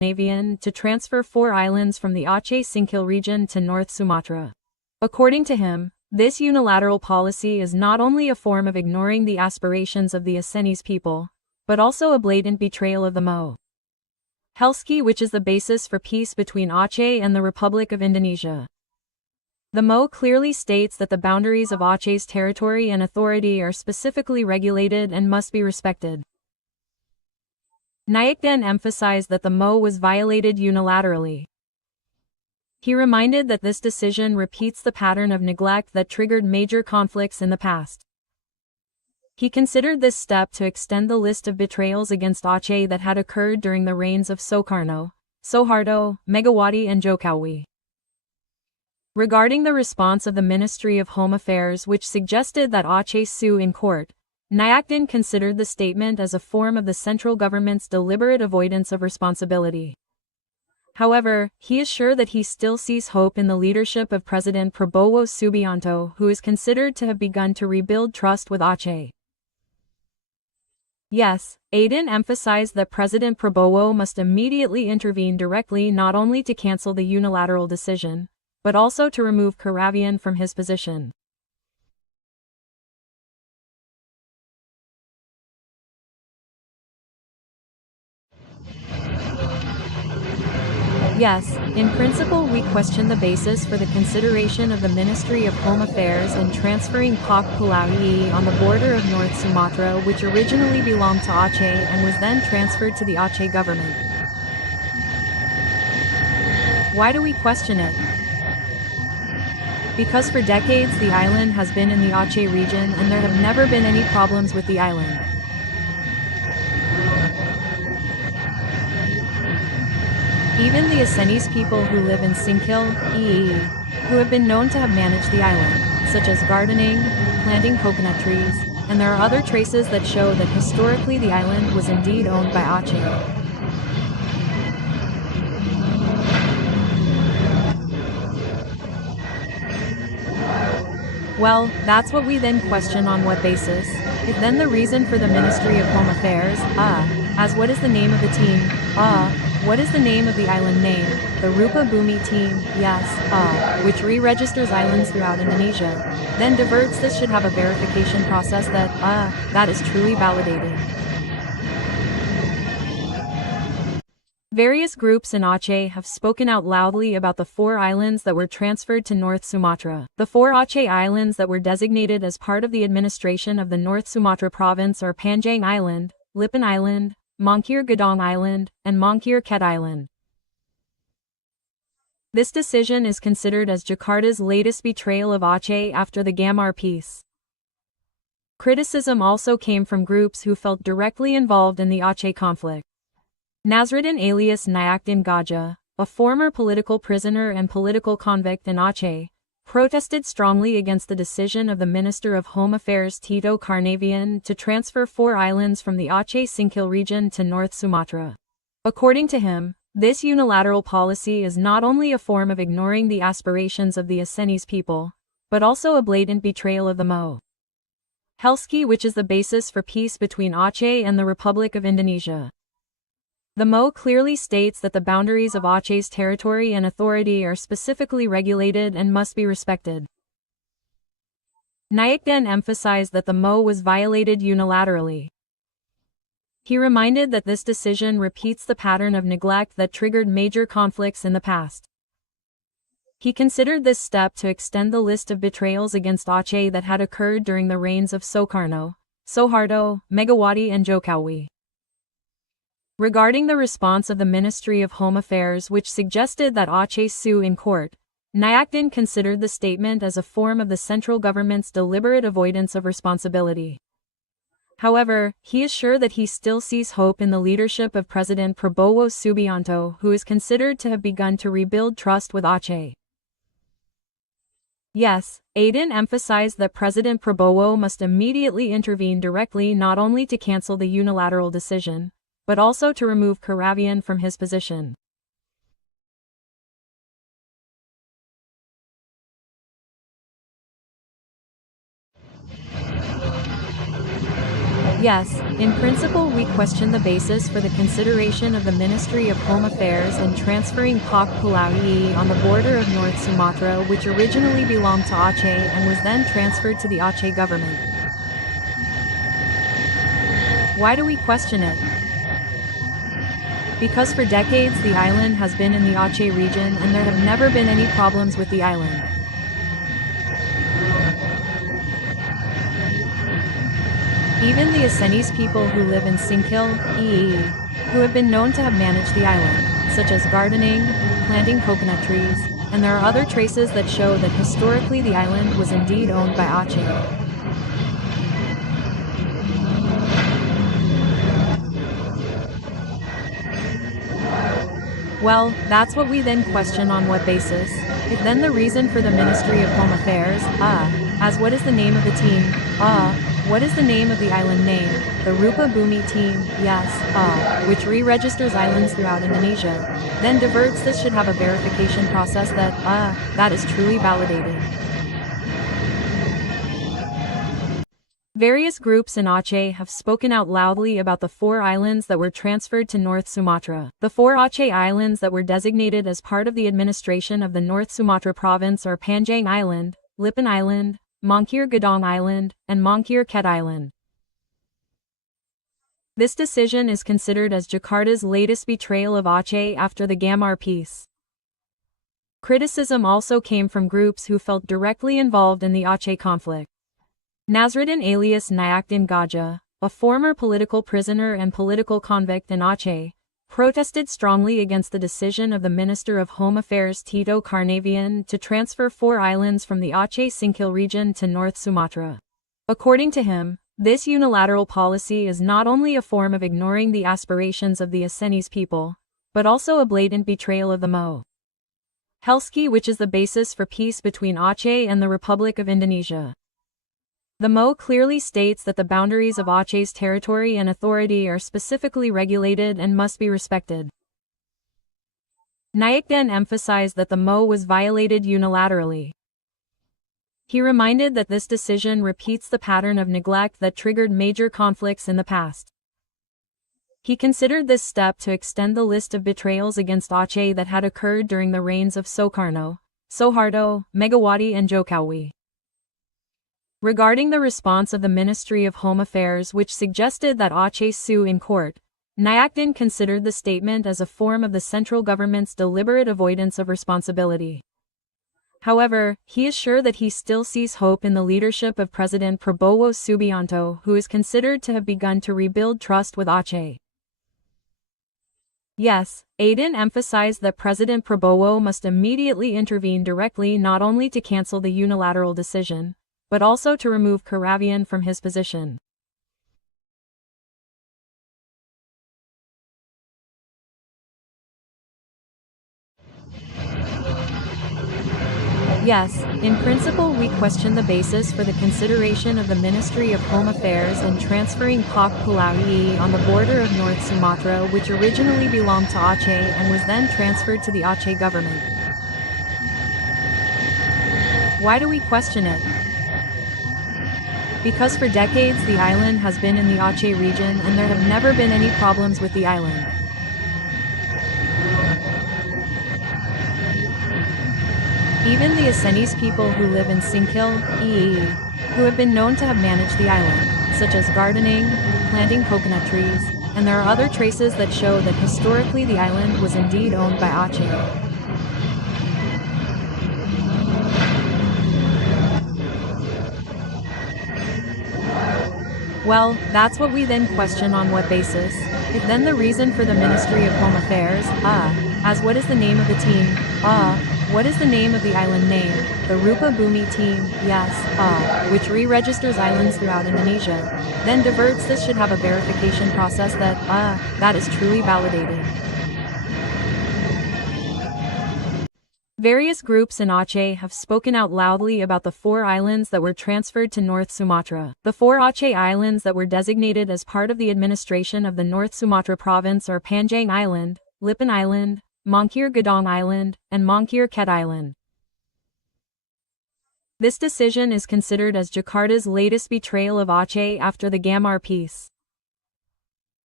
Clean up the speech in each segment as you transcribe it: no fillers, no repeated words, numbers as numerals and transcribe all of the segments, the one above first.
Scandinavian to transfer 4 islands from the Aceh Singkil region to North Sumatra. According to him, this unilateral policy is not only a form of ignoring the aspirations of the Acehnese people, but also a blatant betrayal of the mobilization, which is the basis for peace between Aceh and the Republic of Indonesia. The MO clearly states that the boundaries of Aceh's territory and authority are specifically regulated and must be respected. Naik then emphasized that the MO was violated unilaterally. He reminded that this decision repeats the pattern of neglect that triggered major conflicts in the past. He considered this step to extend the list of betrayals against Aceh that had occurred during the reigns of Soekarno, Soeharto, Megawati and Jokowi. Regarding the response of the Ministry of Home Affairs, which suggested that Aceh sue in court, Naik considered the statement as a form of the central government's deliberate avoidance of responsibility. However, he is sure that he still sees hope in the leadership of President Prabowo Subianto, who is considered to have begun to rebuild trust with Aceh. Yes, Aiden emphasized that President Prabowo must immediately intervene directly, not only to cancel the unilateral decision, but also to remove Karavian from his position. Yes, in principle we question the basis for the consideration of the Ministry of Home Affairs in transferring Pulau on the border of North Sumatra, which originally belonged to Aceh and was then transferred to the Aceh government. Why do we question it? Because for decades the island has been in the Aceh region and there have never been any problems with the island. Even the Acehnese people who live in Singkil, who have been known to have managed the island, such as gardening, planting coconut trees, and there are other traces that show that historically the island was indeed owned by Aceh. Well, that's what we then question. On what basis? If then the reason for the Ministry of Home Affairs, as what is the name of the team, what is the name of the island name? The Rupa Bumi team, yes, which re-registers islands throughout Indonesia, then diverts this should have a verification process that is truly validated. Various groups in Aceh have spoken out loudly about the 4 islands that were transferred to North Sumatra. The 4 Aceh islands that were designated as part of the administration of the North Sumatra province are Panjang Island, Lipan Island, Mongkir Gadong Island, and Mongkir Ket Island. This decision is considered as Jakarta's latest betrayal of Aceh after the Gamar peace. Criticism also came from groups who felt directly involved in the Aceh conflict. Nasruddin alias Nayakdin Gajah, a former political prisoner and political convict in Aceh, protested strongly against the decision of the Minister of Home Affairs Tito Karnavian to transfer 4 islands from the Aceh Singkil region to North Sumatra. According to him, this unilateral policy is not only a form of ignoring the aspirations of the Acehnese people, but also a blatant betrayal of the mobilization, which is the basis for peace between Aceh and the Republic of Indonesia. The MO clearly states that the boundaries of Aceh's territory and authority are specifically regulated and must be respected. Naik then emphasized that the MO was violated unilaterally. He reminded that this decision repeats the pattern of neglect that triggered major conflicts in the past. He considered this step to extend the list of betrayals against Aceh that had occurred during the reigns of Soekarno, Soeharto, Megawati and Jokowi. Regarding the response of the Ministry of Home Affairs, which suggested that Aceh sue in court, Nayakdin considered the statement as a form of the central government's deliberate avoidance of responsibility. However, he is sure that he still sees hope in the leadership of President Prabowo Subianto, who is considered to have begun to rebuild trust with Aceh. Yes, Aiden emphasized that President Prabowo must immediately intervene directly, not only to cancel the unilateral decision, but also to remove Karavian from his position. Yes, In principle, we question the basis for the consideration of the Ministry of Home Affairs in transferring Pulau on the border of North Sumatra, which originally belonged to Aceh and was then transferred to the Aceh government. Why do we question it? Because for decades the island has been in the Aceh region and there have never been any problems with the island. Even the Acehnese people who live in Singkil, who have been known to have managed the island, such as gardening, planting coconut trees, and there are other traces that show that historically the island was indeed owned by Aceh. Well, that's what we then question on what basis. If then the reason for the Ministry of Home Affairs, as what is the name of the team, what is the name of the island name, the Rupa Bumi team, yes, which re-registers islands throughout Indonesia, then diverts this should have a verification process that is truly validated. Various groups in Aceh have spoken out loudly about the 4 islands that were transferred to North Sumatra. The 4 Aceh islands that were designated as part of the administration of the North Sumatra province are Panjang Island, Lipan Island, Mangkir Gedong Island, and Mangkir Ket Island. This decision is considered as Jakarta's latest betrayal of Aceh after the Gamar peace. Criticism also came from groups who felt directly involved in the Aceh conflict. Nasruddin alias Nyakdin Gajah, a former political prisoner and political convict in Aceh, protested strongly against the decision of the Minister of Home Affairs Tito Karnavian to transfer 4 islands from the Aceh Singkil region to North Sumatra. According to him, this unilateral policy is not only a form of ignoring the aspirations of the Acehnese people, but also a blatant betrayal of the Mo. Helski, which is the basis for peace between Aceh and the Republic of Indonesia. The Mo clearly states that the boundaries of Aceh's territory and authority are specifically regulated and must be respected. Nyakdin emphasized that the Mo was violated unilaterally. He reminded that this decision repeats the pattern of neglect that triggered major conflicts in the past. He considered this step to extend the list of betrayals against Aceh that had occurred during the reigns of Soekarno, Soeharto, Megawati and Jokowi. Regarding the response of the Ministry of Home Affairs, which suggested that Aceh sue in court, Nyakdin considered the statement as a form of the central government's deliberate avoidance of responsibility. However, he is sure that he still sees hope in the leadership of President Prabowo Subianto, who is considered to have begun to rebuild trust with Aceh. Yes, Aiden emphasized that President Prabowo must immediately intervene directly not only to cancel the unilateral decision, but also to remove Karnavian from his position. Yes, in principle we question the basis for the consideration of the Ministry of Home Affairs in transferring Pulau on the border of North Sumatra, which originally belonged to Aceh and was then transferred to the Aceh government. Why do we question it? Because for decades the island has been in the Aceh region and there have never been any problems with the island. Even the Acehnese people who live in Singkil, who have been known to have managed the island, such as gardening, planting coconut trees, and there are other traces that show that historically the island was indeed owned by Aceh. Well, that's what we then question on what basis. If then the reason for the Ministry of Home Affairs, as what is the name of the team, what is the name of the island name, the Rupa Bumi team, yes, which re-registers islands throughout Indonesia, then diverts this should have a verification process that is truly validated. Various groups in Aceh have spoken out loudly about the 4 islands that were transferred to North Sumatra. The 4 Aceh islands that were designated as part of the administration of the North Sumatra province are Panjang Island, Lipan Island, Mangkir Gedong Island, and Mangkir Ket Island. This decision is considered as Jakarta's latest betrayal of Aceh after the Gamar peace.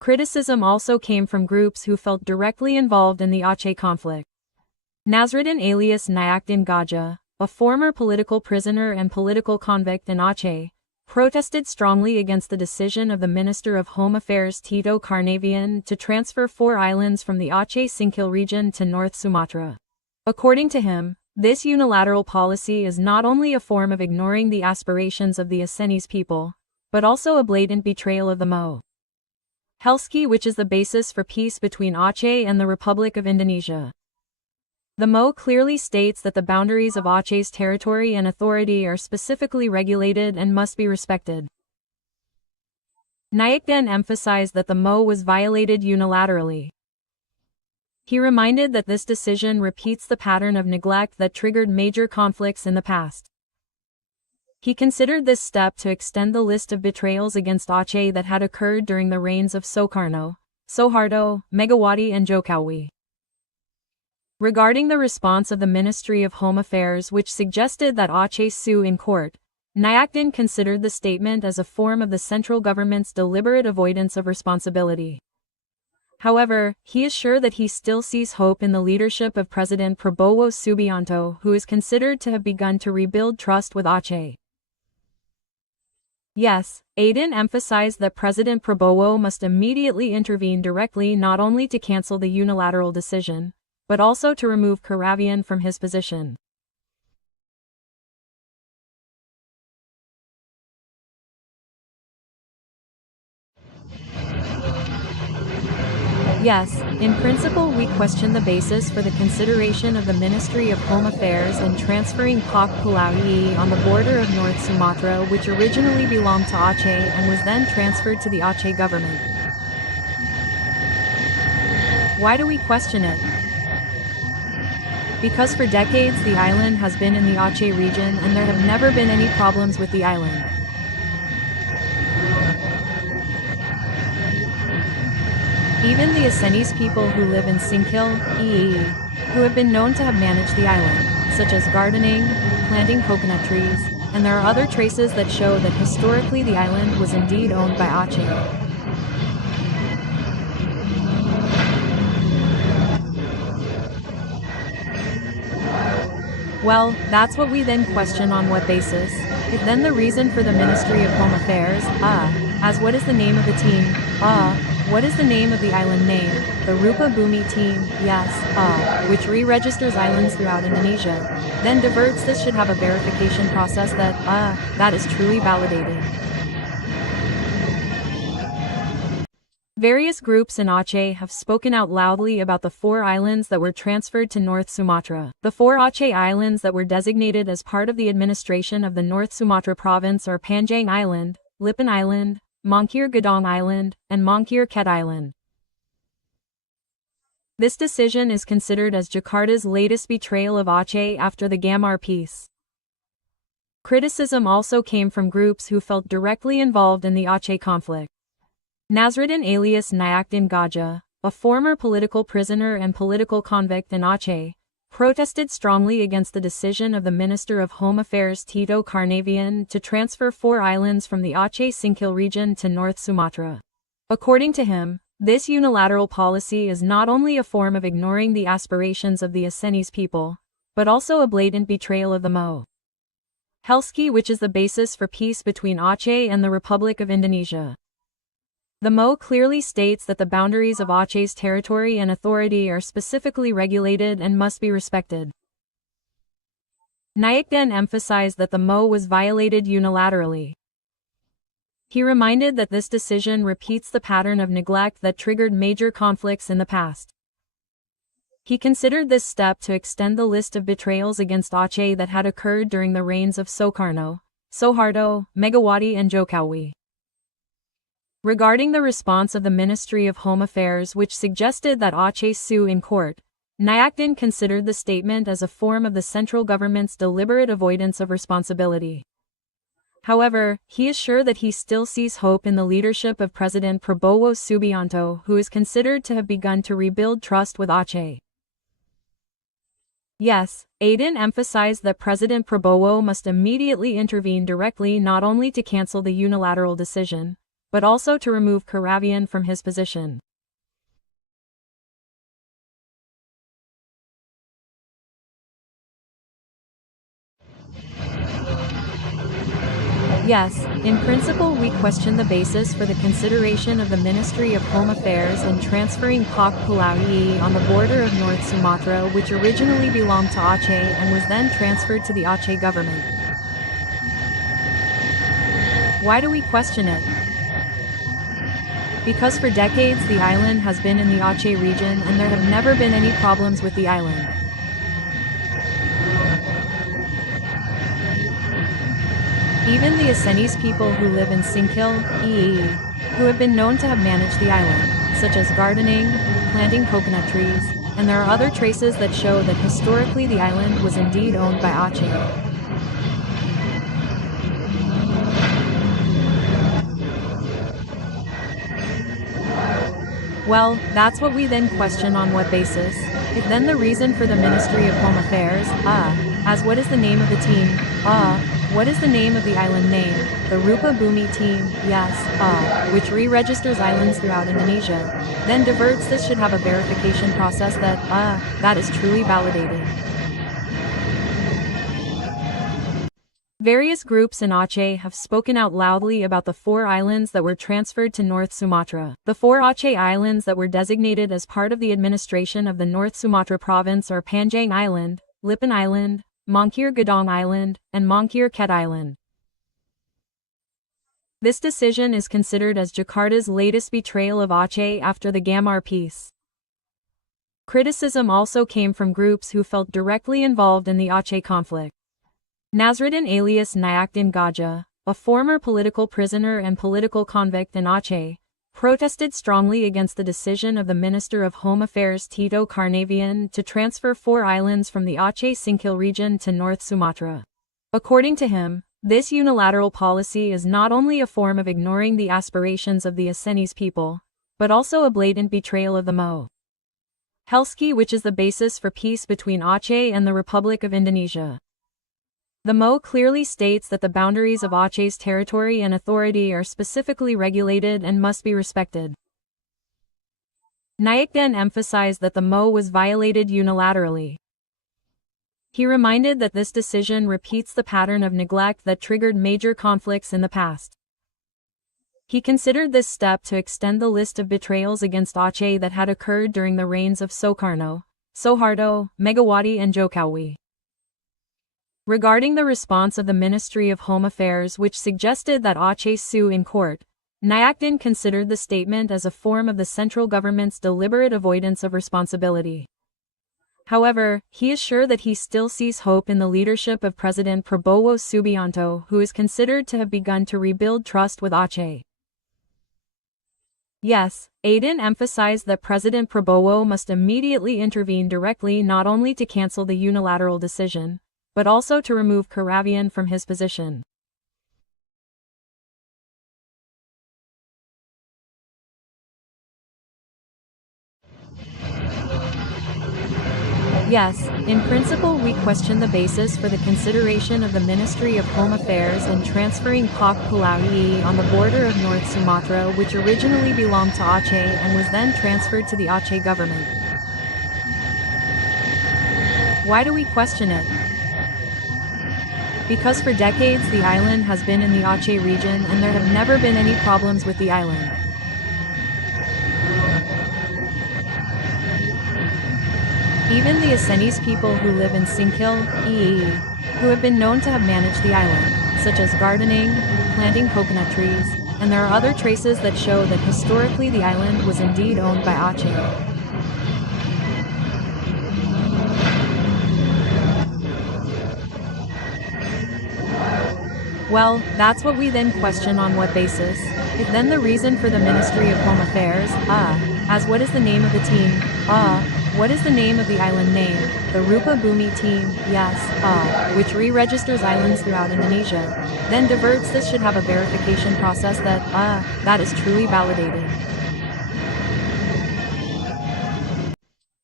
Criticism also came from groups who felt directly involved in the Aceh conflict. Nasruddin alias Nyakdin Gajah, a former political prisoner and political convict in Aceh, protested strongly against the decision of the Minister of Home Affairs Tito Karnavian to transfer 4 islands from the Aceh Singkil region to North Sumatra. According to him, this unilateral policy is not only a form of ignoring the aspirations of the Acehnese people, but also a blatant betrayal of the mobilization, which is the basis for peace between Aceh and the Republic of Indonesia. The MO clearly states that the boundaries of Aceh's territory and authority are specifically regulated and must be respected. Nyakdin emphasized that the MO was violated unilaterally. He reminded that this decision repeats the pattern of neglect that triggered major conflicts in the past. He considered this step to extend the list of betrayals against Aceh that had occurred during the reigns of Soekarno, Soeharto, Megawati and Jokowi. Regarding the response of the Ministry of Home Affairs, which suggested that Aceh sue in court, Nyakdin considered the statement as a form of the central government's deliberate avoidance of responsibility. However, he is sure that he still sees hope in the leadership of President Prabowo Subianto, who is considered to have begun to rebuild trust with Aceh. Yes, Aiden emphasized that President Prabowo must immediately intervene directly, not only to cancel the unilateral decision, but also to remove Karnavian from his position. Yes, in principle we question the basis for the consideration of the Ministry of Home Affairs in transferring Pulau on the border of North Sumatra, which originally belonged to Aceh and was then transferred to the Aceh government. Why do we question it? Because for decades the island has been in the Aceh region and there have never been any problems with the island. Even the Acehnese people who live in Singkil, who have been known to have managed the island, such as gardening, planting coconut trees, and there are other traces that show that historically the island was indeed owned by Aceh. Well, that's what we then question. On what basis? If then the reason for the Ministry of Home Affairs, as what is the name of the team? What is the name of the island name? The Rupa Bumi team, yes, which re-registers islands throughout Indonesia, then diverts this should have a verification process that is truly validated. Various groups in Aceh have spoken out loudly about the 4 islands that were transferred to North Sumatra. The 4 Aceh islands that were designated as part of the administration of the North Sumatra province are Panjang Island, Lipan Island, Mongkir Gadong Island, and Mongkir Ket Island. This decision is considered as Jakarta's latest betrayal of Aceh after the Gamar peace. Criticism also came from groups who felt directly involved in the Aceh conflict. Nasruddin alias Nyakdin Gajah, a former political prisoner and political convict in Aceh, protested strongly against the decision of the Minister of Home Affairs Tito Karnavian to transfer 4 islands from the Aceh Singkil region to North Sumatra. According to him, this unilateral policy is not only a form of ignoring the aspirations of the Acehnese people, but also a blatant betrayal of the mobilization, which is the basis for peace between Aceh and the Republic of Indonesia. The MO clearly states that the boundaries of Aceh's territory and authority are specifically regulated and must be respected. Nyakdin emphasized that the MO was violated unilaterally. He reminded that this decision repeats the pattern of neglect that triggered major conflicts in the past. He considered this step to extend the list of betrayals against Aceh that had occurred during the reigns of Soekarno, Soeharto, Megawati and Jokowi. Regarding the response of the Ministry of Home Affairs, which suggested that Aceh sue in court, Nyakdin considered the statement as a form of the central government's deliberate avoidance of responsibility. However, he is sure that he still sees hope in the leadership of President Prabowo Subianto, who is considered to have begun to rebuild trust with Aceh. Yes, Aiden emphasized that President Prabowo must immediately intervene directly, not only to cancel the unilateral decision, but also to remove Karavian from his position. Yes, in principle we question the basis for the consideration of the Ministry of Home Affairs in transferring Pulau on the border of North Sumatra, which originally belonged to Aceh and was then transferred to the Aceh government. Why do we question it? Because for decades the island has been in the Aceh region and there have never been any problems with the island. Even the Acehnese people who live in Singkil, who have been known to have managed the island, such as gardening, planting coconut trees, and there are other traces that show that historically the island was indeed owned by Aceh. Well, that's what we then question on what basis. If then the reason for the Ministry of Home Affairs, as what is the name of the team, what is the name of the island name, the Rupa Bumi team, yes, which re-registers islands throughout Indonesia, then diverts this should have a verification process that is truly validated. Various groups in Aceh have spoken out loudly about the 4 islands that were transferred to North Sumatra. The 4 Aceh islands that were designated as part of the administration of the North Sumatra province are Panjang Island, Lipan Island, Mongkir Gadong Island, and Mongkir Ket Island. This decision is considered as Jakarta's latest betrayal of Aceh after the Gamar peace. Criticism also came from groups who felt directly involved in the Aceh conflict. Nasruddin alias Nyakdin Gajah, a former political prisoner and political convict in Aceh, protested strongly against the decision of the Minister of Home Affairs Tito Karnavian to transfer 4 islands from the Aceh Singkil region to North Sumatra. According to him, this unilateral policy is not only a form of ignoring the aspirations of the Acehnese people, but also a blatant betrayal of the Mo. Helski, which is the basis for peace between Aceh and the Republic of Indonesia. The Mo clearly states that the boundaries of Aceh's territory and authority are specifically regulated and must be respected. Nyakdin emphasized that the Mo was violated unilaterally. He reminded that this decision repeats the pattern of neglect that triggered major conflicts in the past. He considered this step to extend the list of betrayals against Aceh that had occurred during the reigns of Soekarno, Soeharto, Megawati and Jokowi. Regarding the response of the Ministry of Home Affairs, which suggested that Aceh sue in court, Nyakdin considered the statement as a form of the central government's deliberate avoidance of responsibility. However, he is sure that he still sees hope in the leadership of President Prabowo Subianto, who is considered to have begun to rebuild trust with Aceh. Yes, Aiden emphasized that President Prabowo must immediately intervene directly not only to cancel the unilateral decision, but also to remove Karavian from his position. Yes, in principle we question the basis for the consideration of the Ministry of Home Affairs in transferring Pulau on the border of North Sumatra, which originally belonged to Aceh and was then transferred to the Aceh government. Why do we question it? Because for decades the island has been in the Aceh region and there have never been any problems with the island. Even the Acehnese people who live in Singkil, who have been known to have managed the island, such as gardening, planting coconut trees, and there are other traces that show that historically the island was indeed owned by Aceh. Well, that's what we then question on what basis. If then the reason for the Ministry of Home Affairs, as what is the name of the team, what is the name of the island name, the Rupa Bumi team, yes, which re-registers islands throughout Indonesia, then diverts this should have a verification process that is truly validated.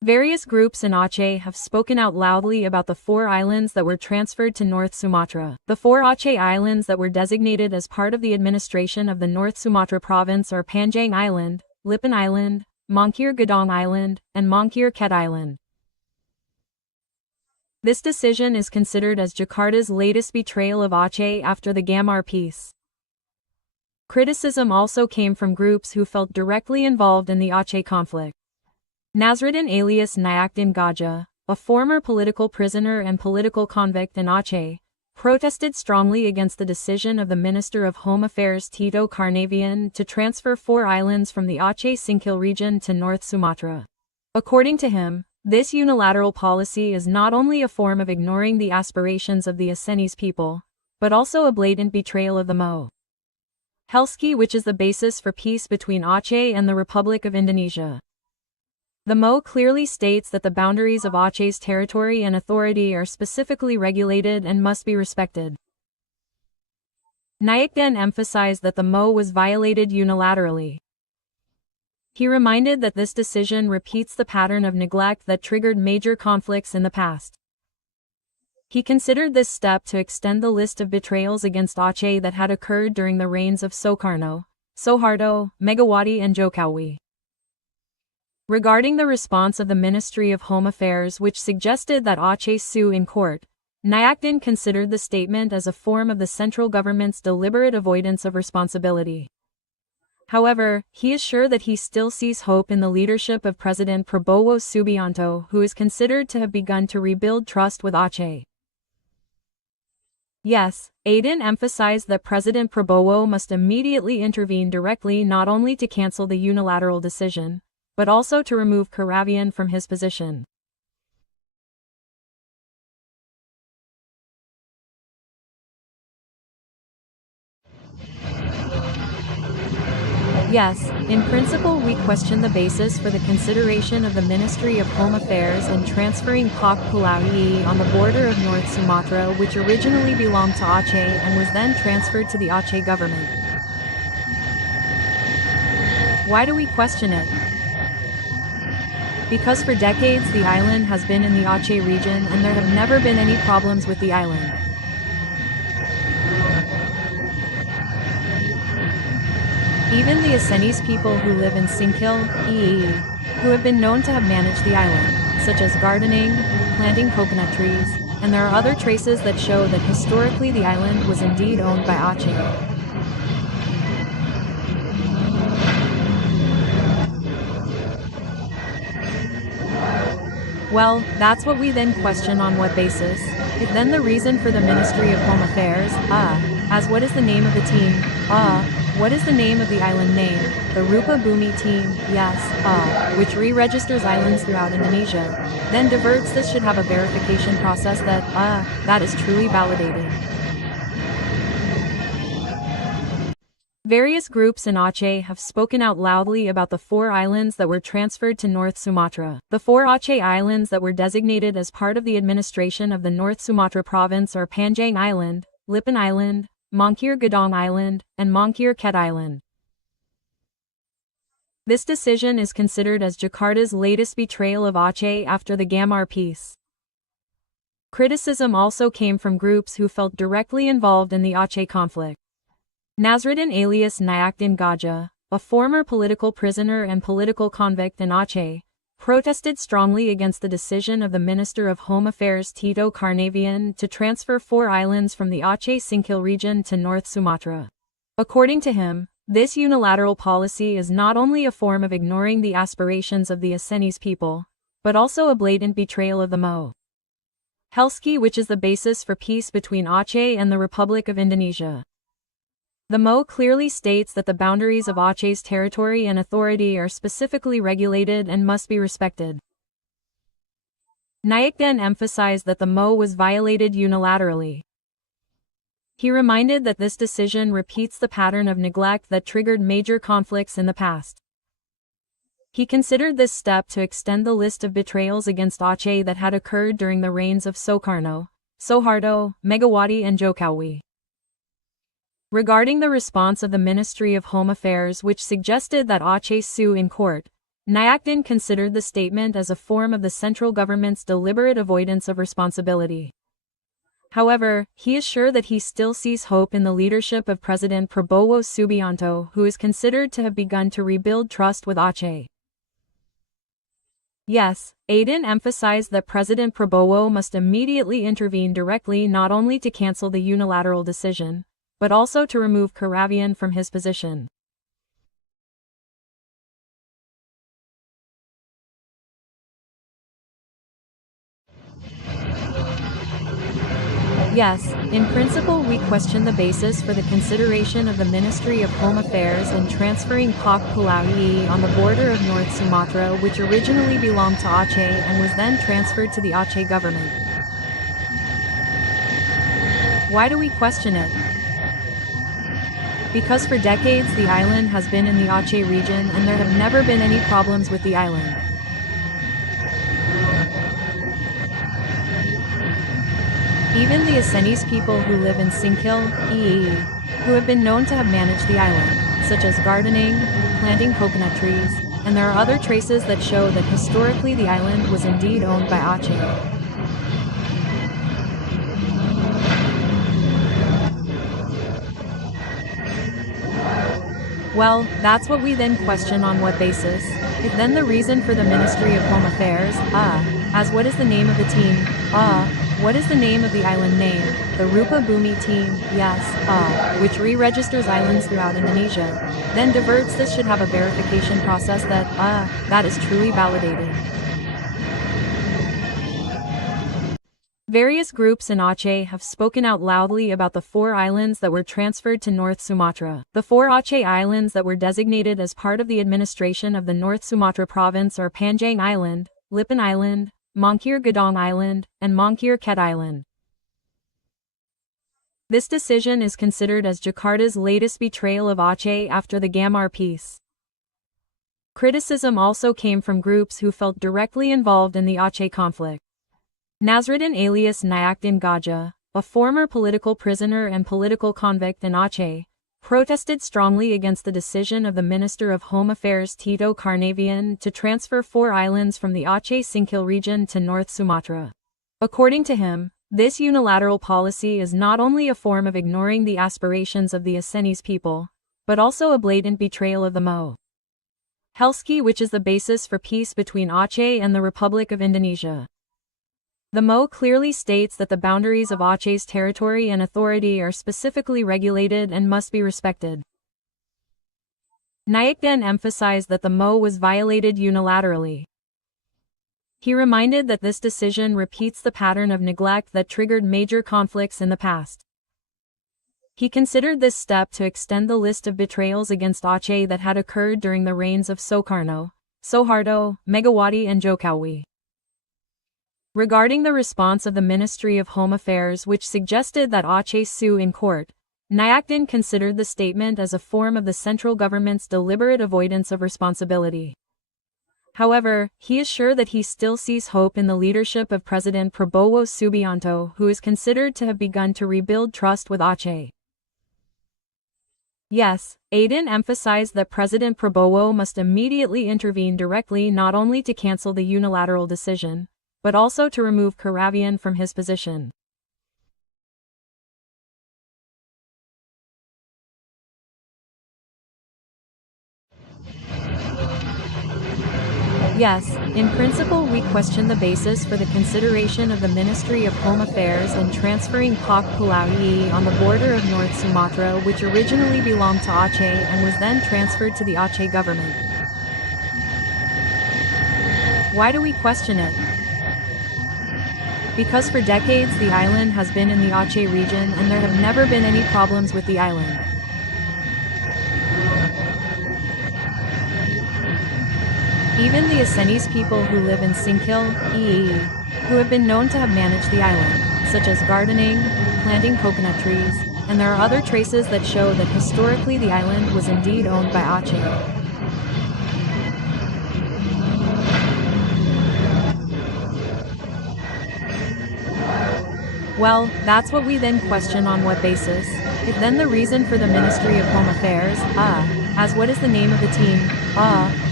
Various groups in Aceh have spoken out loudly about the 4 islands that were transferred to North Sumatra. The 4 Aceh islands that were designated as part of the administration of the North Sumatra province are Panjang Island, Lipan Island, Mongkir Gadong Island, and Mongkir Ket Island. This decision is considered as Jakarta's latest betrayal of Aceh after the Gamar peace. Criticism also came from groups who felt directly involved in the Aceh conflict. Nasruddin alias Nyakdin Gajah, a former political prisoner and political convict in Aceh, protested strongly against the decision of the Minister of Home Affairs Tito Karnavian to transfer 4 islands from the Aceh Singkil region to North Sumatra. According to him, this unilateral policy is not only a form of ignoring the aspirations of the Acehnese people, but also a blatant betrayal of the mobilization, which is the basis for peace between Aceh and the Republic of Indonesia. The MO clearly states that the boundaries of Aceh's territory and authority are specifically regulated and must be respected. Nyakdin emphasized that the MO was violated unilaterally. He reminded that this decision repeats the pattern of neglect that triggered major conflicts in the past. He considered this step to extend the list of betrayals against Aceh that had occurred during the reigns of Soekarno, Soeharto, Megawati and Jokowi. Regarding the response of the Ministry of Home Affairs, which suggested that Aceh sue in court, Nyakdin considered the statement as a form of the central government's deliberate avoidance of responsibility. However, he is sure that he still sees hope in the leadership of President Prabowo Subianto, who is considered to have begun to rebuild trust with Aceh. Yes, Aiden emphasized that President Prabowo must immediately intervene directly not only to cancel the unilateral decision, but also to remove Karnavian from his position. Yes, in principle we question the basis for the consideration of the Ministry of Home Affairs in transferring Pak Pulau on the border of North Sumatra, which originally belonged to Aceh and was then transferred to the Aceh government. Why do we question it? Because for decades the island has been in the Aceh region and there have never been any problems with the island. Even the Acehnese people who live in Singkil, who have been known to have managed the island, such as gardening, planting coconut trees, and there are other traces that show that historically the island was indeed owned by Aceh. Well, that's what we then question on what basis. If then the reason for the Ministry of Home Affairs, as what is the name of the team, what is the name of the island name, the Rupa Bumi team, yes, which re-registers islands throughout Indonesia, then diverts this should have a verification process that, that is truly validated. Various groups in Aceh have spoken out loudly about the 4 islands that were transferred to North Sumatra. The 4 Aceh islands that were designated as part of the administration of the North Sumatra province are Panjang Island, Lipan Island, Mongkir Gadong Island, and Mongkir Ket Island. This decision is considered as Jakarta's latest betrayal of Aceh after the Gamar peace. Criticism also came from groups who felt directly involved in the Aceh conflict. Nasruddin alias Nyakdin Gajah, a former political prisoner and political convict in Aceh, protested strongly against the decision of the Minister of Home Affairs Tito Karnavian to transfer 4 islands from the Aceh Singkil region to North Sumatra. According to him, this unilateral policy is not only a form of ignoring the aspirations of the Acehnese people, but also a blatant betrayal of the mobilization, which is the basis for peace between Aceh and the Republic of Indonesia. The MO clearly states that the boundaries of Aceh's territory and authority are specifically regulated and must be respected. Nyakdin emphasized that the MO was violated unilaterally. He reminded that this decision repeats the pattern of neglect that triggered major conflicts in the past. He considered this step to extend the list of betrayals against Aceh that had occurred during the reigns of Soekarno, Soeharto, Megawati and Jokowi. Regarding the response of the Ministry of Home Affairs, which suggested that Aceh sue in court, Nyakdin considered the statement as a form of the central government's deliberate avoidance of responsibility. However, he is sure that he still sees hope in the leadership of President Prabowo Subianto, who is considered to have begun to rebuild trust with Aceh. Yes, Aiden emphasized that President Prabowo must immediately intervene directly not only to cancel the unilateral decision, but also to remove Karavian from his position. Yes, in principle we question the basis for the consideration of the Ministry of Home Affairs in transferring Pulau on the border of North Sumatra, which originally belonged to Aceh and was then transferred to the Aceh government. Why do we question it? Because for decades the island has been in the Aceh region and there have never been any problems with the island. Even the Acehnese people who live in Singkil, who have been known to have managed the island, such as gardening, planting coconut trees, and there are other traces that show that historically the island was indeed owned by Aceh. Well, that's what we then question on what basis. If then the reason for the Ministry of Home Affairs, as what is the name of the team, what is the name of the island name? The Rupa Bumi team, yes, which re-registers islands throughout Indonesia, then diverts this should have a verification process that is truly validated. Various groups in Aceh have spoken out loudly about the 4 islands that were transferred to North Sumatra. The 4 Aceh islands that were designated as part of the administration of the North Sumatra province are Panjang Island, Lipan Island, Mongkir Gadong Island, and Mongkir Ket Island. This decision is considered as Jakarta's latest betrayal of Aceh after the Gamar peace. Criticism also came from groups who felt directly involved in the Aceh conflict. Nasruddin alias Nyakdin Gajah, a former political prisoner and political convict in Aceh, protested strongly against the decision of the Minister of Home Affairs Tito Karnavian to transfer 4 islands from the Aceh Singkil region to North Sumatra. According to him, this unilateral policy is not only a form of ignoring the aspirations of the Acehnese people, but also a blatant betrayal of the Mo. Helski, which is the basis for peace between Aceh and the Republic of Indonesia. The Mo clearly states that the boundaries of Aceh's territory and authority are specifically regulated and must be respected. Nyakdin emphasized that the Mo was violated unilaterally. He reminded that this decision repeats the pattern of neglect that triggered major conflicts in the past. He considered this step to extend the list of betrayals against Aceh that had occurred during the reigns of Soekarno, Soeharto, Megawati and Jokowi. Regarding the response of the Ministry of Home Affairs, which suggested that Aceh sue in court, Nyakdin considered the statement as a form of the central government's deliberate avoidance of responsibility. However, he is sure that he still sees hope in the leadership of President Prabowo Subianto, who is considered to have begun to rebuild trust with Aceh. Yes, Aiden emphasized that President Prabowo must immediately intervene directly not only to cancel the unilateral decision, but also to remove Karavian from his position. Yes, in principle we question the basis for the consideration of the Ministry of Home Affairs in transferring Pulau on the border of North Sumatra, which originally belonged to Aceh and was then transferred to the Aceh government. Why do we question it? Because for decades the island has been in the Aceh region and there have never been any problems with the island. Even the Acehnese people who live in Singkil, who have been known to have managed the island, such as gardening, planting coconut trees, and there are other traces that show that historically the island was indeed owned by Aceh. Well, that's what we then question on what basis. If then the reason for the Ministry of Home Affairs, as what is the name of the team,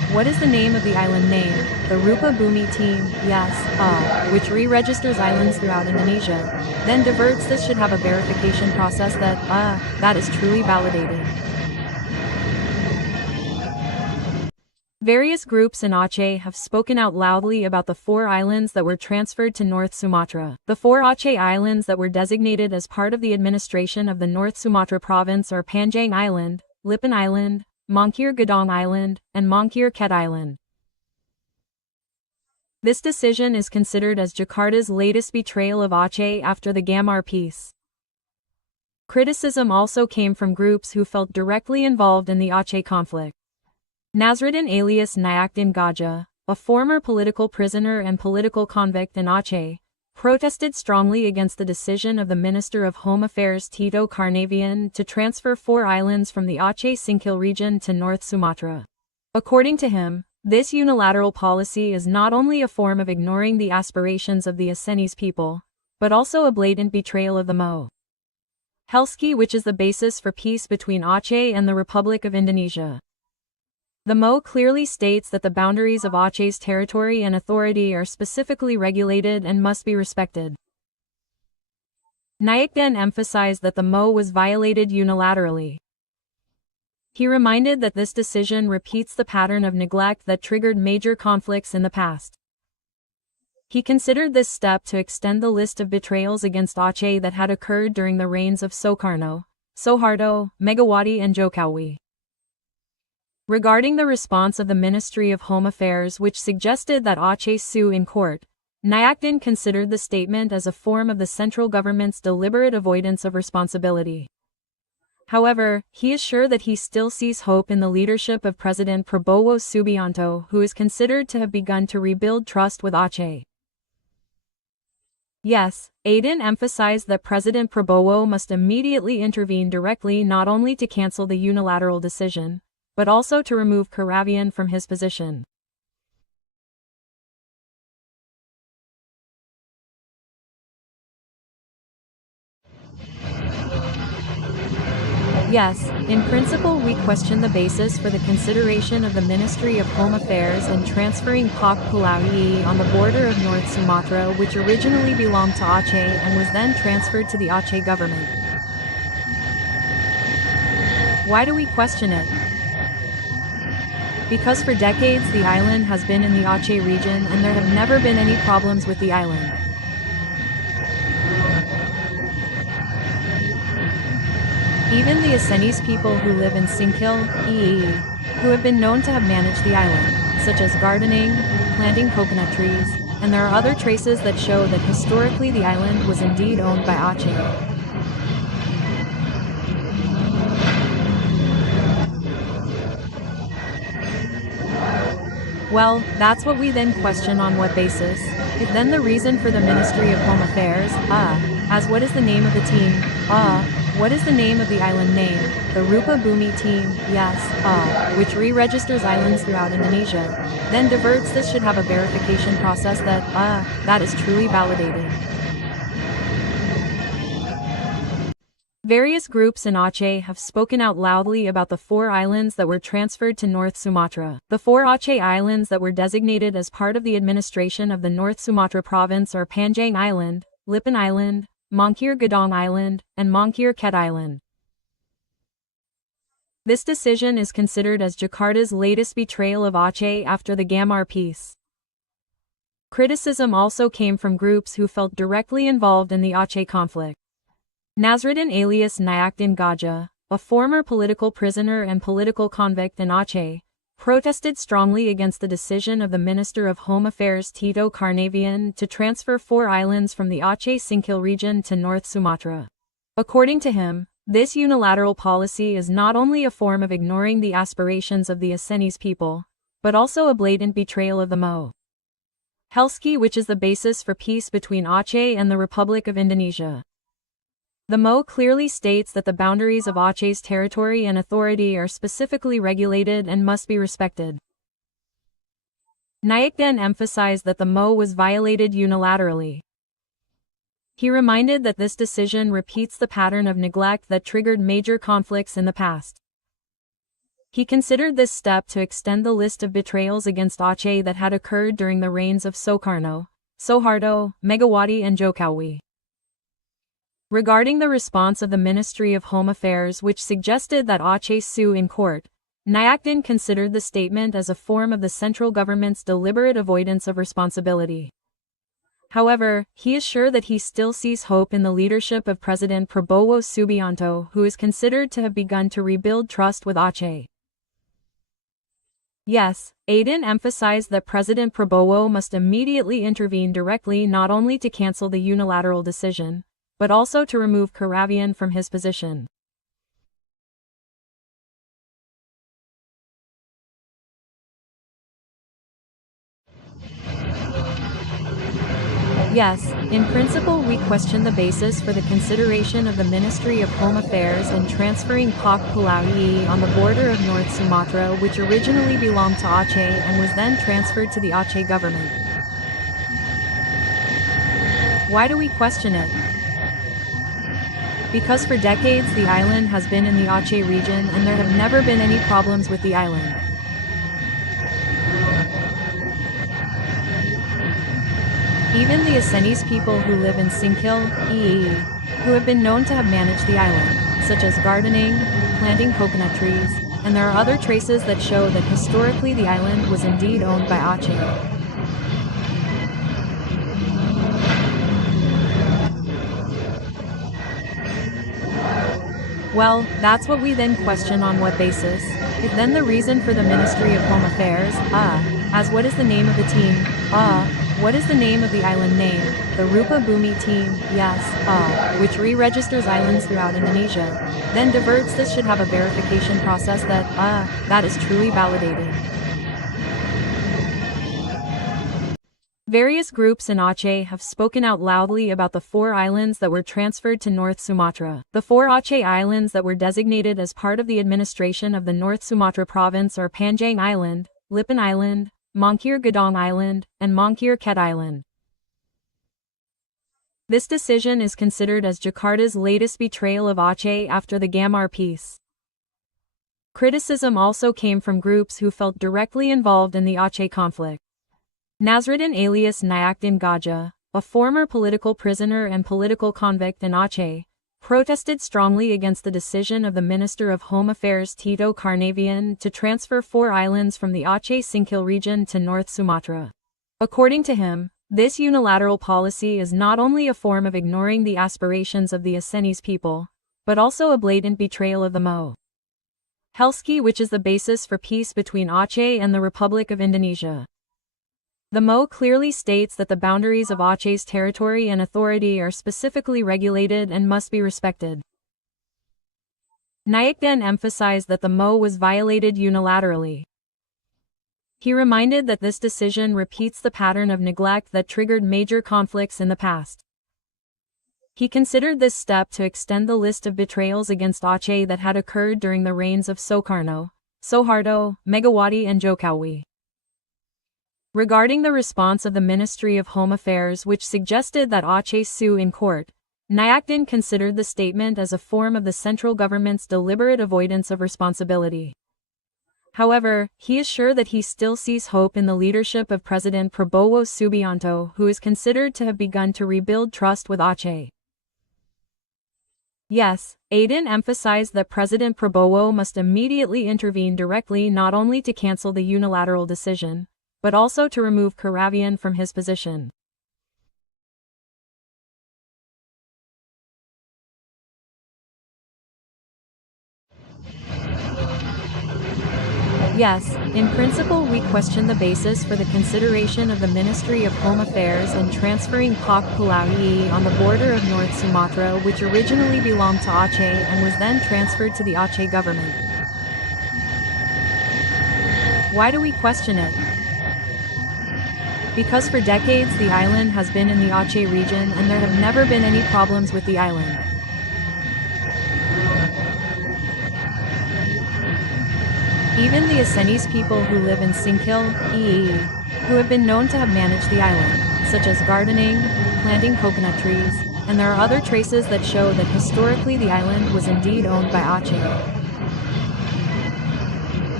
what is the name of the island name? The Rupa Bumi team, yes, which re-registers islands throughout Indonesia, then diverts this should have a verification process that is truly validated. Various groups in Aceh have spoken out loudly about the 4 islands that were transferred to North Sumatra. The 4 Aceh islands that were designated as part of the administration of the North Sumatra province are Panjang Island, Lipan Island, Mongkir Gadong Island, and Mongkir Ket Island. This decision is considered as Jakarta's latest betrayal of Aceh after the Gamar peace. Criticism also came from groups who felt directly involved in the Aceh conflict. Nasruddin alias Nyakdin Gajah, a former political prisoner and political convict in Aceh, protested strongly against the decision of the Minister of Home Affairs Tito Karnavian to transfer 4 islands from the Aceh Singkil region to North Sumatra. According to him, this unilateral policy is not only a form of ignoring the aspirations of the Acehnese people, but also a blatant betrayal of the mobilization, which is the basis for peace between Aceh and the Republic of Indonesia. The MO clearly states that the boundaries of Aceh's territory and authority are specifically regulated and must be respected. Nyakdin emphasized that the MO was violated unilaterally. He reminded that this decision repeats the pattern of neglect that triggered major conflicts in the past. He considered this step to extend the list of betrayals against Aceh that had occurred during the reigns of Soekarno, Soeharto, Megawati and Jokowi. Regarding the response of the Ministry of Home Affairs which suggested that Aceh sue in court, Nyakdin considered the statement as a form of the central government's deliberate avoidance of responsibility. However, he is sure that he still sees hope in the leadership of President Prabowo Subianto, who is considered to have begun to rebuild trust with Aceh. Yes, Aiden emphasized that President Prabowo must immediately intervene directly not only to cancel the unilateral decision, but also to remove Karnavian from his position. Yes, in principle we question the basis for the consideration of the Ministry of Home Affairs in transferring Pak Pulau on the border of North Sumatra, which originally belonged to Aceh and was then transferred to the Aceh government. Why do we question it? Because for decades the island has been in the Aceh region and there have never been any problems with the island. Even the Acehnese people who live in Singkil, who have been known to have managed the island, such as gardening, planting coconut trees, and there are other traces that show that historically the island was indeed owned by Aceh. Well, that's what we then question on what basis. If then the reason for the Ministry of Home Affairs, as what is the name of the team, what is the name of the island name? The Rupa Bumi team, yes, which re-registers islands throughout Indonesia, then diverts this should have a verification process that is truly validated. Various groups in Aceh have spoken out loudly about the 4 islands that were transferred to North Sumatra. The 4 Aceh islands that were designated as part of the administration of the North Sumatra province are Panjang Island, Lipan Island, Mongkir Gadong Island, and Mongkir Ket Island. This decision is considered as Jakarta's latest betrayal of Aceh after the Gamar peace. Criticism also came from groups who felt directly involved in the Aceh conflict. Nasruddin alias Nyakdin Gajah, a former political prisoner and political convict in Aceh, protested strongly against the decision of the Minister of Home Affairs Tito Karnavian to transfer 4 islands from the Aceh Singkil region to North Sumatra. According to him, this unilateral policy is not only a form of ignoring the aspirations of the Acehnese people, but also a blatant betrayal of the mobilization, which is the basis for peace between Aceh and the Republic of Indonesia. The MO clearly states that the boundaries of Aceh's territory and authority are specifically regulated and must be respected. Nyakdin emphasized that the MO was violated unilaterally. He reminded that this decision repeats the pattern of neglect that triggered major conflicts in the past. He considered this step to extend the list of betrayals against Aceh that had occurred during the reigns of Soekarno, Soeharto, Megawati and Jokowi. Regarding the response of the Ministry of Home Affairs, which suggested that Aceh sue in court, Nayakdin considered the statement as a form of the central government's deliberate avoidance of responsibility. However, he is sure that he still sees hope in the leadership of President Prabowo Subianto, who is considered to have begun to rebuild trust with Aceh. Yes, Aydin emphasized that President Prabowo must immediately intervene directly, not only to cancel the unilateral decision, but also to remove Karavian from his position. Yes, in principle we question the basis for the consideration of the Ministry of Home Affairs in transferring Pulau on the border of North Sumatra, which originally belonged to Aceh and was then transferred to the Aceh government. Why do we question it? Because for decades the island has been in the Aceh region and there have never been any problems with the island. Even the Acehnese people who live in Singkil, who have been known to have managed the island, such as gardening, planting coconut trees, and there are other traces that show that historically the island was indeed owned by Aceh. Well, that's what we then question. On what basis? If then the reason for the Ministry of Home Affairs, as what is the name of the team, what is the name of the island name? The Rupa Bumi team, yes, which re-registers islands throughout Indonesia, then diverts this should have a verification process that is truly validated. Various groups in Aceh have spoken out loudly about the 4 islands that were transferred to North Sumatra. The 4 Aceh islands that were designated as part of the administration of the North Sumatra province are Panjang Island, Lipan Island, Mongkir Gadong Island, and Mongkir Ket Island. This decision is considered as Jakarta's latest betrayal of Aceh after the Gamar peace. Criticism also came from groups who felt directly involved in the Aceh conflict. Nasruddin alias Nayakdin Gajah, a former political prisoner and political convict in Aceh, protested strongly against the decision of the Minister of Home Affairs Tito Karnavian to transfer 4 islands from the Aceh Singkil region to North Sumatra. According to him, this unilateral policy is not only a form of ignoring the aspirations of the Acehnese people, but also a blatant betrayal of the Mo. Helski, which is the basis for peace between Aceh and the Republic of Indonesia. The Mo clearly states that the boundaries of Aceh's territory and authority are specifically regulated and must be respected. Nayakdin emphasized that the Mo was violated unilaterally. He reminded that this decision repeats the pattern of neglect that triggered major conflicts in the past. He considered this step to extend the list of betrayals against Aceh that had occurred during the reigns of Soekarno, Soeharto, Megawati and Jokowi. Regarding the response of the Ministry of Home Affairs, which suggested that Aceh sue in court, Nayakdin considered the statement as a form of the central government's deliberate avoidance of responsibility. However, he is sure that he still sees hope in the leadership of President Prabowo Subianto, who is considered to have begun to rebuild trust with Aceh. Yes, Aydin emphasized that President Prabowo must immediately intervene directly, not only to cancel the unilateral decision, but also to remove Karavian from his position. Yes, in principle we question the basis for the consideration of the Ministry of Home Affairs in transferring Pulau on the border of North Sumatra, which originally belonged to Aceh and was then transferred to the Aceh government. Why do we question it? Because for decades the island has been in the Aceh region and there have never been any problems with the island. Even the Acehnese people who live in Singkil, who have been known to have managed the island, such as gardening, planting coconut trees, and there are other traces that show that historically the island was indeed owned by Aceh.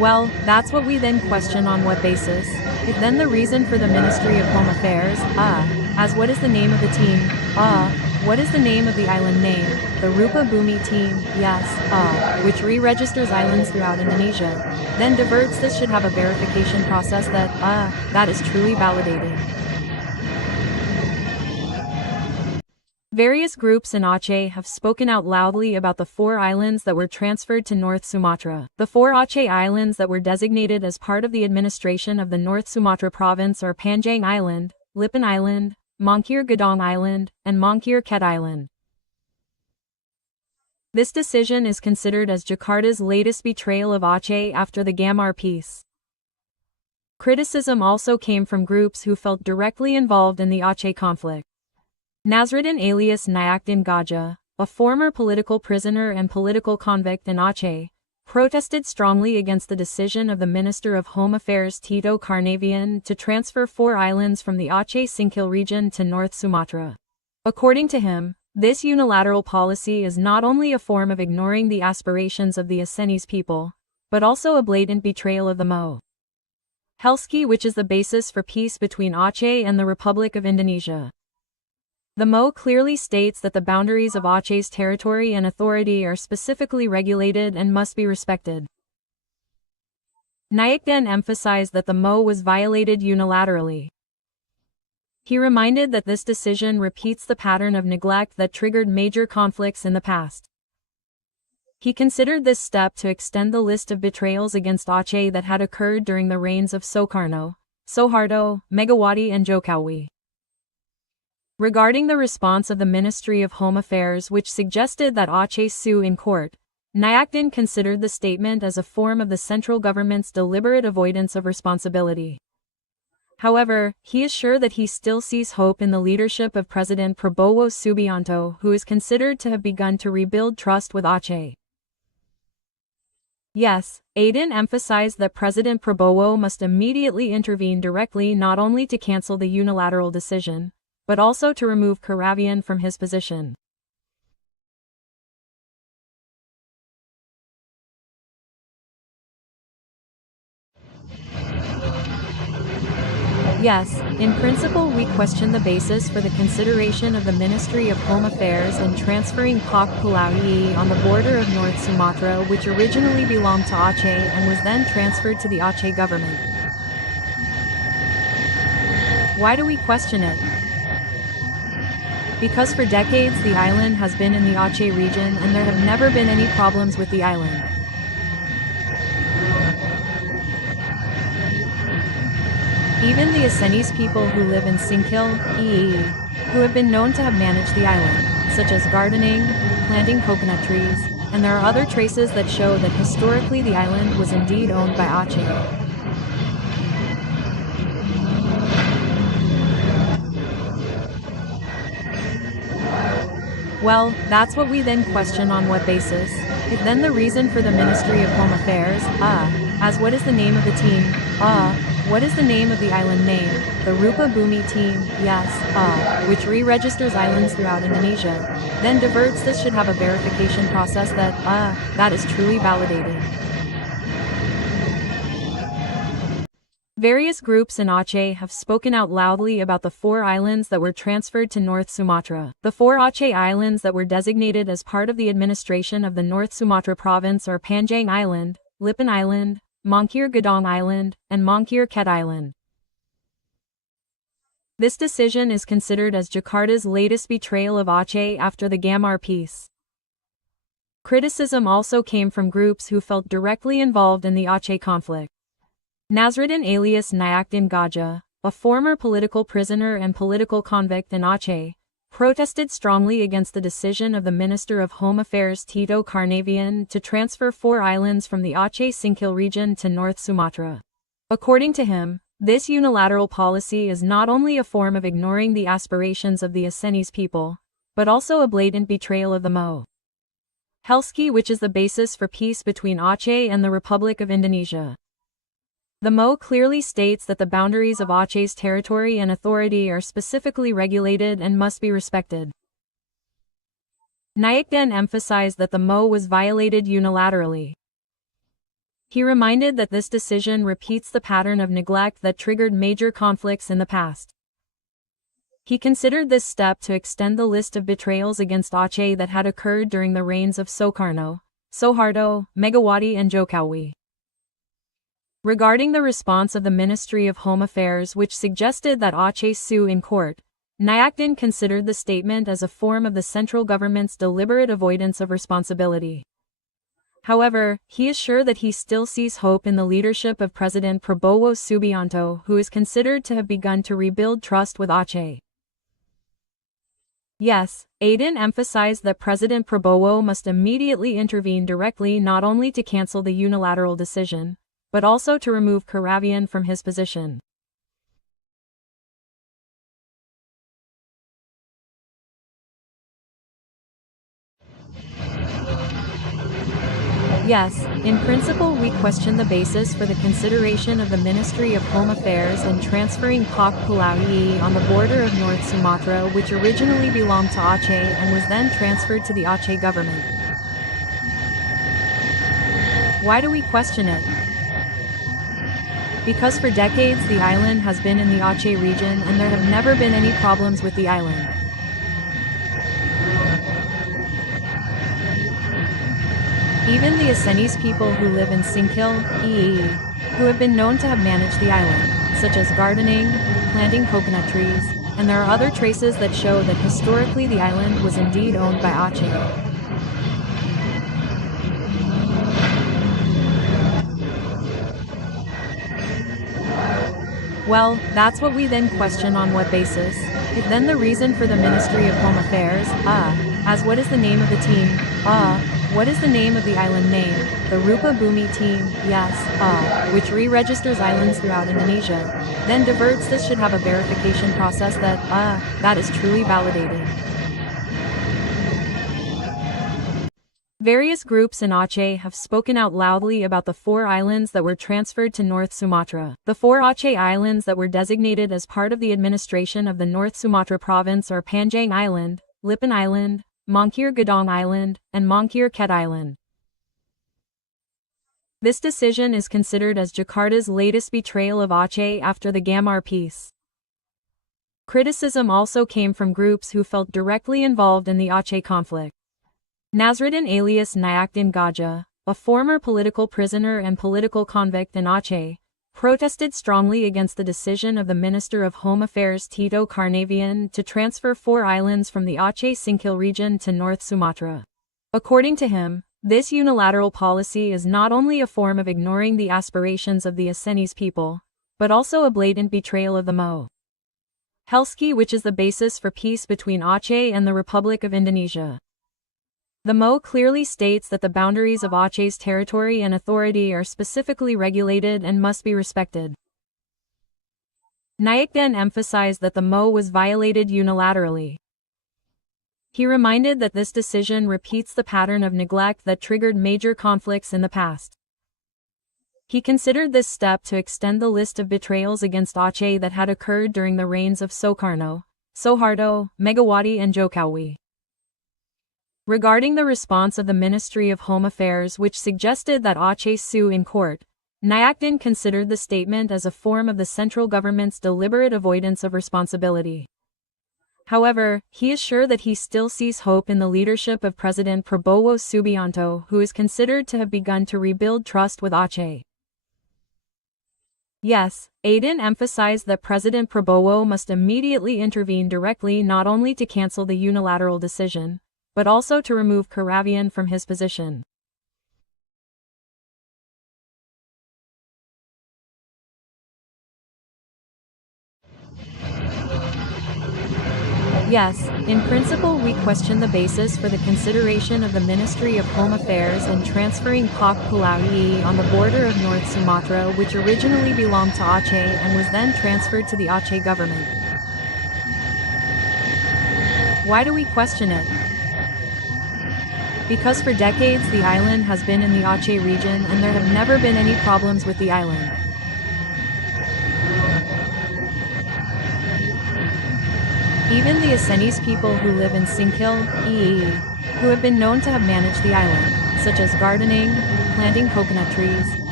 Well, that's what we then question on what basis. If then the reason for the Ministry of Home Affairs, as what is the name of the team, what is the name of the island name, the Rupa Bumi team, yes, which re-registers islands throughout Indonesia, then diverts this should have a verification process that is truly validated. Various groups in Aceh have spoken out loudly about the 4 islands that were transferred to North Sumatra. The 4 Aceh islands that were designated as part of the administration of the North Sumatra province are Panjang Island, Lipan Island, Mongkir Gadong Island, and Mongkir Ket Island. This decision is considered as Jakarta's latest betrayal of Aceh after the Gamar peace. Criticism also came from groups who felt directly involved in the Aceh conflict. Nasruddin alias Nyakdin Gajah, a former political prisoner and political convict in Aceh, protested strongly against the decision of the Minister of Home Affairs Tito Karnavian to transfer 4 islands from the Aceh Singkil region to North Sumatra. According to him, this unilateral policy is not only a form of ignoring the aspirations of the Acehnese people, but also a blatant betrayal of the mobilization, which is the basis for peace between Aceh and the Republic of Indonesia. The MO clearly states that the boundaries of Aceh's territory and authority are specifically regulated and must be respected. Nyakdin emphasized that the MO was violated unilaterally. He reminded that this decision repeats the pattern of neglect that triggered major conflicts in the past. He considered this step to extend the list of betrayals against Aceh that had occurred during the reigns of Soekarno, Soeharto, Megawati and Jokowi. Regarding the response of the Ministry of Home Affairs which suggested that Aceh sue in court, Nyakdin considered the statement as a form of the central government's deliberate avoidance of responsibility. However, he is sure that he still sees hope in the leadership of President Prabowo Subianto, who is considered to have begun to rebuild trust with Aceh. Yes, Aiden emphasized that President Prabowo must immediately intervene directly not only to cancel the unilateral decision, but also to remove Karnavian from his position. Yes, in principle we question the basis for the consideration of the Ministry of Home Affairs in transferring Pak Pulau on the border of North Sumatra, which originally belonged to Aceh and was then transferred to the Aceh government. Why do we question it? Because for decades the island has been in the Aceh region and there have never been any problems with the island. Even the Acehnese people who live in Singkil, who have been known to have managed the island, such as gardening, planting coconut trees, and there are other traces that show that historically the island was indeed owned by Aceh. Well, that's what we then question on what basis. If then the reason for the Ministry of Home Affairs, as what is the name of the team, what is the name of the island name, the Rupa Bumi team, yes, which re-registers islands throughout Indonesia, then diverts this should have a verification process that is truly validated. Various groups in Aceh have spoken out loudly about the 4 islands that were transferred to North Sumatra. The 4 Aceh islands that were designated as part of the administration of the North Sumatra province are Panjang Island, Lipan Island, Mongkir Gadong Island, and Mongkir Ket Island. This decision is considered as Jakarta's latest betrayal of Aceh after the Gamar peace. Criticism also came from groups who felt directly involved in the Aceh conflict. Nasruddin alias Nyakdin Gajah, a former political prisoner and political convict in Aceh, protested strongly against the decision of the Minister of Home Affairs Tito Karnavian to transfer 4 islands from the Aceh Singkil region to North Sumatra. According to him, this unilateral policy is not only a form of ignoring the aspirations of the Acehnese people, but also a blatant betrayal of the mobilization, which is the basis for peace between Aceh and the Republic of Indonesia. The MO clearly states that the boundaries of Aceh's territory and authority are specifically regulated and must be respected. Nyakdin emphasized that the MO was violated unilaterally. He reminded that this decision repeats the pattern of neglect that triggered major conflicts in the past. He considered this step to extend the list of betrayals against Aceh that had occurred during the reigns of Soekarno, Soeharto, Megawati and Jokowi. Regarding the response of the Ministry of Home Affairs, which suggested that Aceh sue in court, Nayakdin considered the statement as a form of the central government's deliberate avoidance of responsibility. However, he is sure that he still sees hope in the leadership of President Prabowo Subianto, who is considered to have begun to rebuild trust with Aceh. Yes, Aydin emphasized that President Prabowo must immediately intervene directly, not only to cancel the unilateral decision, but also to remove Karavian from his position. Yes, in principle we question the basis for the consideration of the Ministry of Home Affairs in transferring Pulau on the border of North Sumatra, which originally belonged to Aceh and was then transferred to the Aceh government. Why do we question it? Because for decades the island has been in the Aceh region and there have never been any problems with the island. Even the Acehnese people who live in Singkil, who have been known to have managed the island, such as gardening, planting coconut trees, and there are other traces that show that historically the island was indeed owned by Aceh. Well, that's what we then question. On what basis? If then the reason for the Ministry of Home Affairs, as what is the name of the team, what is the name of the island name? The Rupa Bumi team, yes, which re-registers islands throughout Indonesia, then diverts this should have a verification process that is truly validated. Various groups in Aceh have spoken out loudly about the 4 islands that were transferred to North Sumatra. The 4 Aceh islands that were designated as part of the administration of the North Sumatra province are Panjang Island, Lipan Island, Mongkir Gadong Island, and Mongkir Ket Island. This decision is considered as Jakarta's latest betrayal of Aceh after the Gamar peace. Criticism also came from groups who felt directly involved in the Aceh conflict. Nasruddin alias Nayakdin Gajah, a former political prisoner and political convict in Aceh, protested strongly against the decision of the Minister of Home Affairs Tito Karnavian to transfer 4 islands from the Aceh Singkil region to North Sumatra. According to him, this unilateral policy is not only a form of ignoring the aspirations of the Acehnese people, but also a blatant betrayal of the Mobilization, which is the basis for peace between Aceh and the Republic of Indonesia. The MO clearly states that the boundaries of Aceh's territory and authority are specifically regulated and must be respected. Nayakdin emphasized that the MO was violated unilaterally. He reminded that this decision repeats the pattern of neglect that triggered major conflicts in the past. He considered this step to extend the list of betrayals against Aceh that had occurred during the reigns of Soekarno, Soeharto, Megawati and Jokowi. Regarding the response of the Ministry of Home Affairs, which suggested that Aceh sue in court, Nayakdin considered the statement as a form of the central government's deliberate avoidance of responsibility. However, he is sure that he still sees hope in the leadership of President Prabowo Subianto, who is considered to have begun to rebuild trust with Aceh. Yes, Aydin emphasized that President Prabowo must immediately intervene directly, not only to cancel the unilateral decision, but also to remove Karavian from his position. Yes, in principle we question the basis for the consideration of the Ministry of Home Affairs in transferring Pulau on the border of North Sumatra, which originally belonged to Aceh and was then transferred to the Aceh government. Why do we question it? Because for decades the island has been in the Aceh region and there have never been any problems with the island. Even the Acehnese people who live in Singkil, who have been known to have managed the island, such as gardening, planting coconut trees,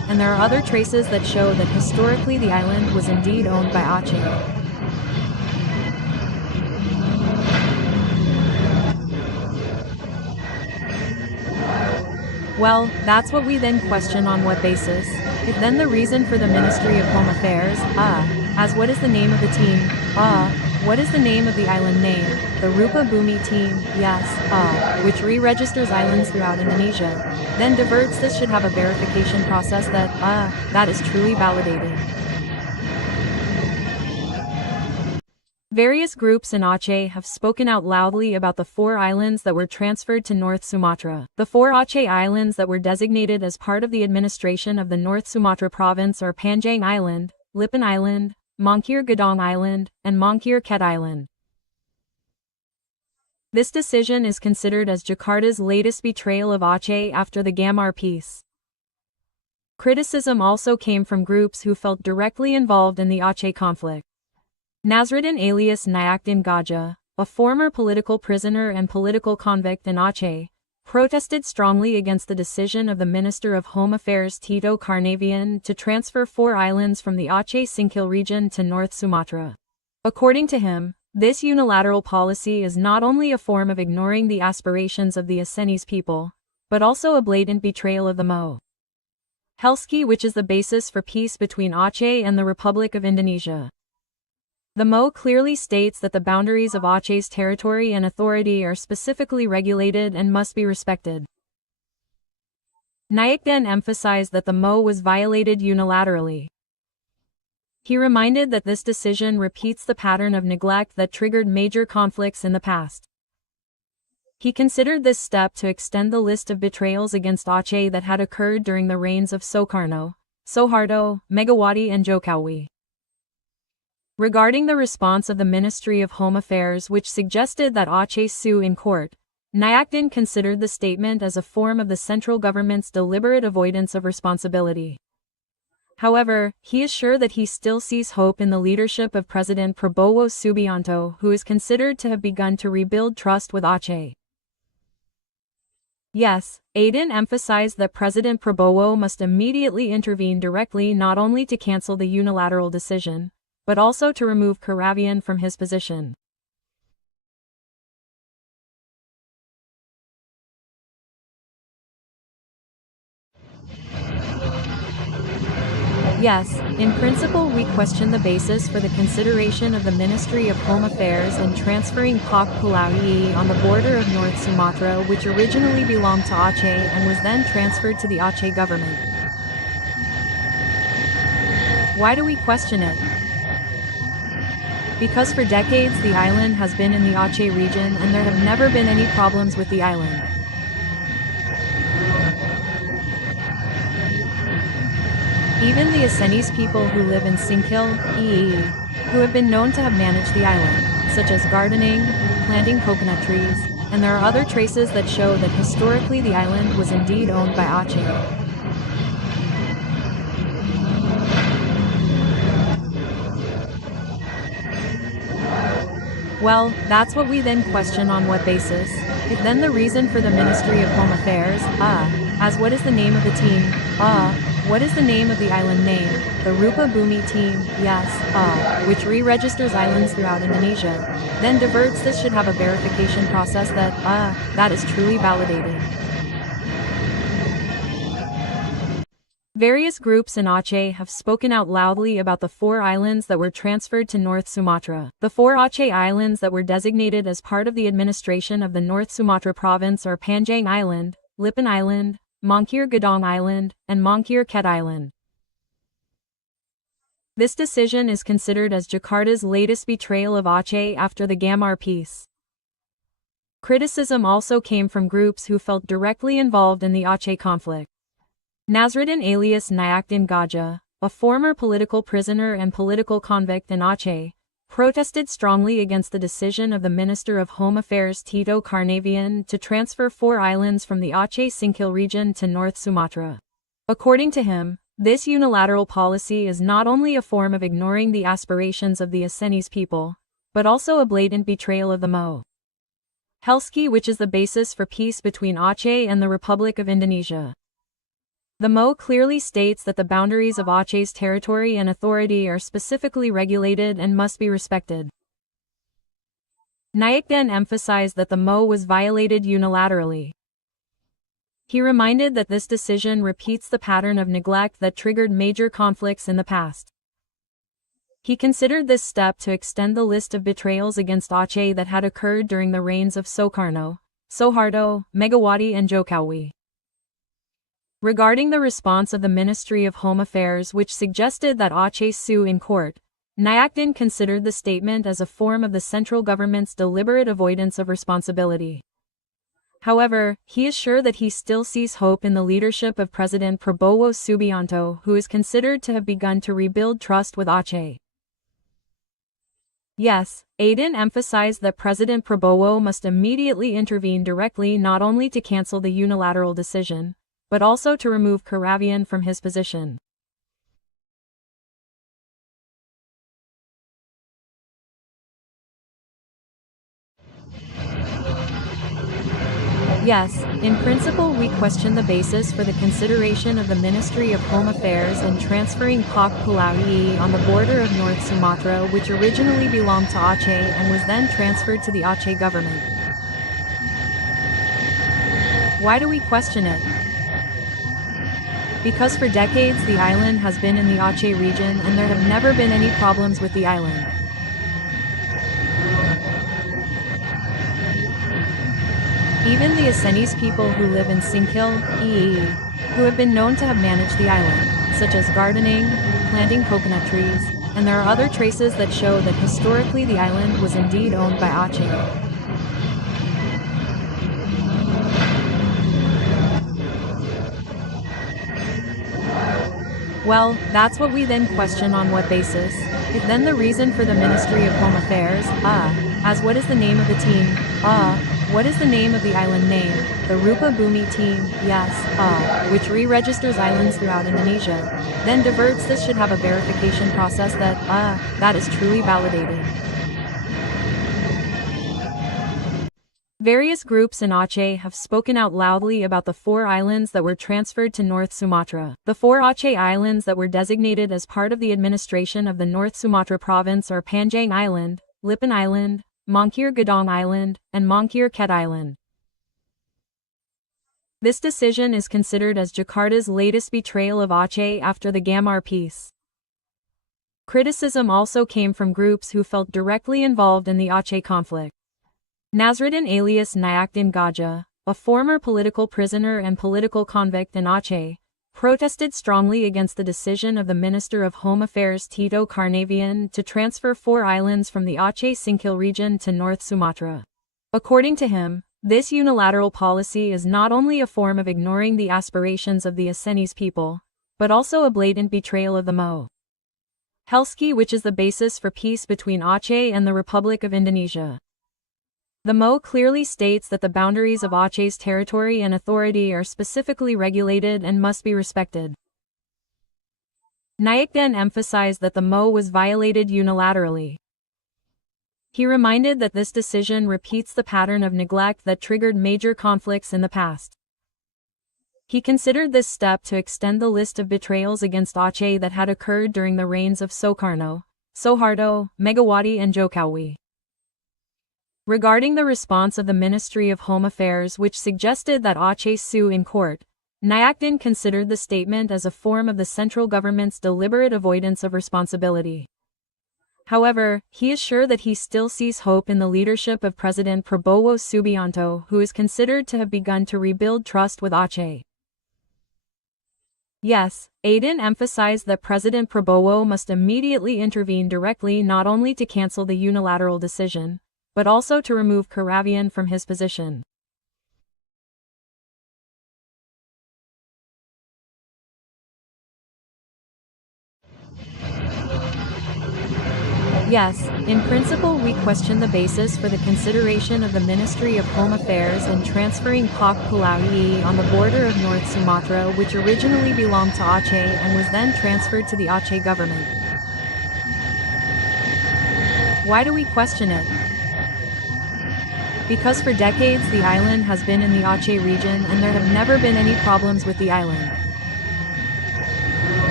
and there are other traces that show that historically the island was indeed owned by Aceh. Well, that's what we then question on what basis. If then the reason for the Ministry of Home Affairs, as what is the name of the team, what is the name of the island name, the Rupa Bumi team, yes, which re-registers islands throughout Indonesia, then diverts this should have a verification process that is truly validated. Various groups in Aceh have spoken out loudly about the 4 islands that were transferred to North Sumatra. The 4 Aceh islands that were designated as part of the administration of the North Sumatra province are Panjang Island, Lipan Island, Mangkir Gedong Island, and Mangkir Ket Island. This decision is considered as Jakarta's latest betrayal of Aceh after the Gamar peace. Criticism also came from groups who felt directly involved in the Aceh conflict. Nasruddin alias Nyakdin Gajah, a former political prisoner and political convict in Aceh, protested strongly against the decision of the Minister of Home Affairs Tito Karnavian to transfer 4 islands from the Aceh Singkil region to North Sumatra. According to him, this unilateral policy is not only a form of ignoring the aspirations of the Acehnese people, but also a blatant betrayal of the mobilization, which is the basis for peace between Aceh and the Republic of Indonesia. The MO clearly states that the boundaries of Aceh's territory and authority are specifically regulated and must be respected. Nyakdin emphasized that the MO was violated unilaterally. He reminded that this decision repeats the pattern of neglect that triggered major conflicts in the past. He considered this step to extend the list of betrayals against Aceh that had occurred during the reigns of Soekarno, Soeharto, Megawati and Jokowi. Regarding the response of the Ministry of Home Affairs, which suggested that Aceh sue in court, Nyakdin considered the statement as a form of the central government's deliberate avoidance of responsibility. However, he is sure that he still sees hope in the leadership of President Prabowo Subianto, who is considered to have begun to rebuild trust with Aceh. Yes, Aiden emphasized that President Prabowo must immediately intervene directly not only to cancel the unilateral decision, but also to remove Karnavian from his position. Yes, in principle we question the basis for the consideration of the Ministry of Home Affairs in transferring Pak Pulau on the border of North Sumatra, which originally belonged to Aceh and was then transferred to the Aceh government. Why do we question it? Because for decades the island has been in the Aceh region and there have never been any problems with the island. Even the Acehnese people who live in Singkil, who have been known to have managed the island, such as gardening, planting coconut trees, and there are other traces that show that historically the island was indeed owned by Aceh. Well, that's what we then question on what basis. If then the reason for the Ministry of Home Affairs, as what is the name of the team, what is the name of the island name, the Rupa Bumi team, yes, which re-registers islands throughout Indonesia, then diverts this should have a verification process that is truly validated. Various groups in Aceh have spoken out loudly about the 4 islands that were transferred to North Sumatra. The 4 Aceh islands that were designated as part of the administration of the North Sumatra province are Panjang Island, Lipan Island, Mangkir Gedong Island, and Mangkir Ket Island. This decision is considered as Jakarta's latest betrayal of Aceh after the Gamar peace. Criticism also came from groups who felt directly involved in the Aceh conflict. Nasruddin alias Nyakdin Gajah, a former political prisoner and political convict in Aceh, protested strongly against the decision of the Minister of Home Affairs Tito Karnavian to transfer 4 islands from the Aceh Singkil region to North Sumatra. According to him, this unilateral policy is not only a form of ignoring the aspirations of the Acehnese people, but also a blatant betrayal of the mobilization, which is the basis for peace between Aceh and the Republic of Indonesia. The Mo clearly states that the boundaries of Aceh's territory and authority are specifically regulated and must be respected. Naik then emphasized that the Mo was violated unilaterally. He reminded that this decision repeats the pattern of neglect that triggered major conflicts in the past. He considered this step to extend the list of betrayals against Aceh that had occurred during the reigns of Soekarno, Soeharto, Megawati and Jokowi. Regarding the response of the Ministry of Home Affairs, which suggested that Aceh sue in court, Naik considered the statement as a form of the central government's deliberate avoidance of responsibility. However, he is sure that he still sees hope in the leadership of President Prabowo Subianto, who is considered to have begun to rebuild trust with Aceh. Yes, Aiden emphasized that President Prabowo must immediately intervene directly, not only to cancel the unilateral decision, but also to remove Karavian from his position. Yes, in principle we question the basis for the consideration of the Ministry of Home Affairs in transferring Pulau on the border of North Sumatra, which originally belonged to Aceh and was then transferred to the Aceh government. Why do we question it? Because for decades the island has been in the Aceh region and there have never been any problems with the island. Even the Acehnese people who live in Singkil, who have been known to have managed the island, such as gardening, planting coconut trees, and there are other traces that show that historically the island was indeed owned by Aceh. Well, that's what we then question. On what basis? If then the reason for the Ministry of Home Affairs, as what is the name of the team, what is the name of the island name? The Rupa Bumi team, yes, which re-registers islands throughout Indonesia, then diverts this should have a verification process that is truly validated. Various groups in Aceh have spoken out loudly about the 4 islands that were transferred to North Sumatra. The 4 Aceh islands that were designated as part of the administration of the North Sumatra province are Panjang Island, Lipan Island, Mongkir Gadong Island, and Mongkir Ket Island. This decision is considered as Jakarta's latest betrayal of Aceh after the Gamar peace. Criticism also came from groups who felt directly involved in the Aceh conflict. Nasruddin alias Nayakdin Gajah, a former political prisoner and political convict in Aceh, protested strongly against the decision of the Minister of Home Affairs Tito Karnavian to transfer 4 islands from the Aceh Singkil region to North Sumatra. According to him, this unilateral policy is not only a form of ignoring the aspirations of the Acehnese people, but also a blatant betrayal of the Mo. Helski, which is the basis for peace between Aceh and the Republic of Indonesia. The Mo clearly states that the boundaries of Aceh's territory and authority are specifically regulated and must be respected. Naik then emphasized that the Mo was violated unilaterally. He reminded that this decision repeats the pattern of neglect that triggered major conflicts in the past. He considered this step to extend the list of betrayals against Aceh that had occurred during the reigns of Soekarno, Soeharto, Megawati and Jokowi. Regarding the response of the Ministry of Home Affairs, which suggested that Aceh sue in court, Nayakdin considered the statement as a form of the central government's deliberate avoidance of responsibility. However, he is sure that he still sees hope in the leadership of President Prabowo Subianto, who is considered to have begun to rebuild trust with Aceh. Yes, Aiden emphasized that President Prabowo must immediately intervene directly, not only to cancel the unilateral decision, but also to remove Karavian from his position. Yes, in principle we question the basis for the consideration of the Ministry of Home Affairs in transferring Pulau on the border of North Sumatra, which originally belonged to Aceh and was then transferred to the Aceh government. Why do we question it? Because for decades the island has been in the Aceh region and there have never been any problems with the island.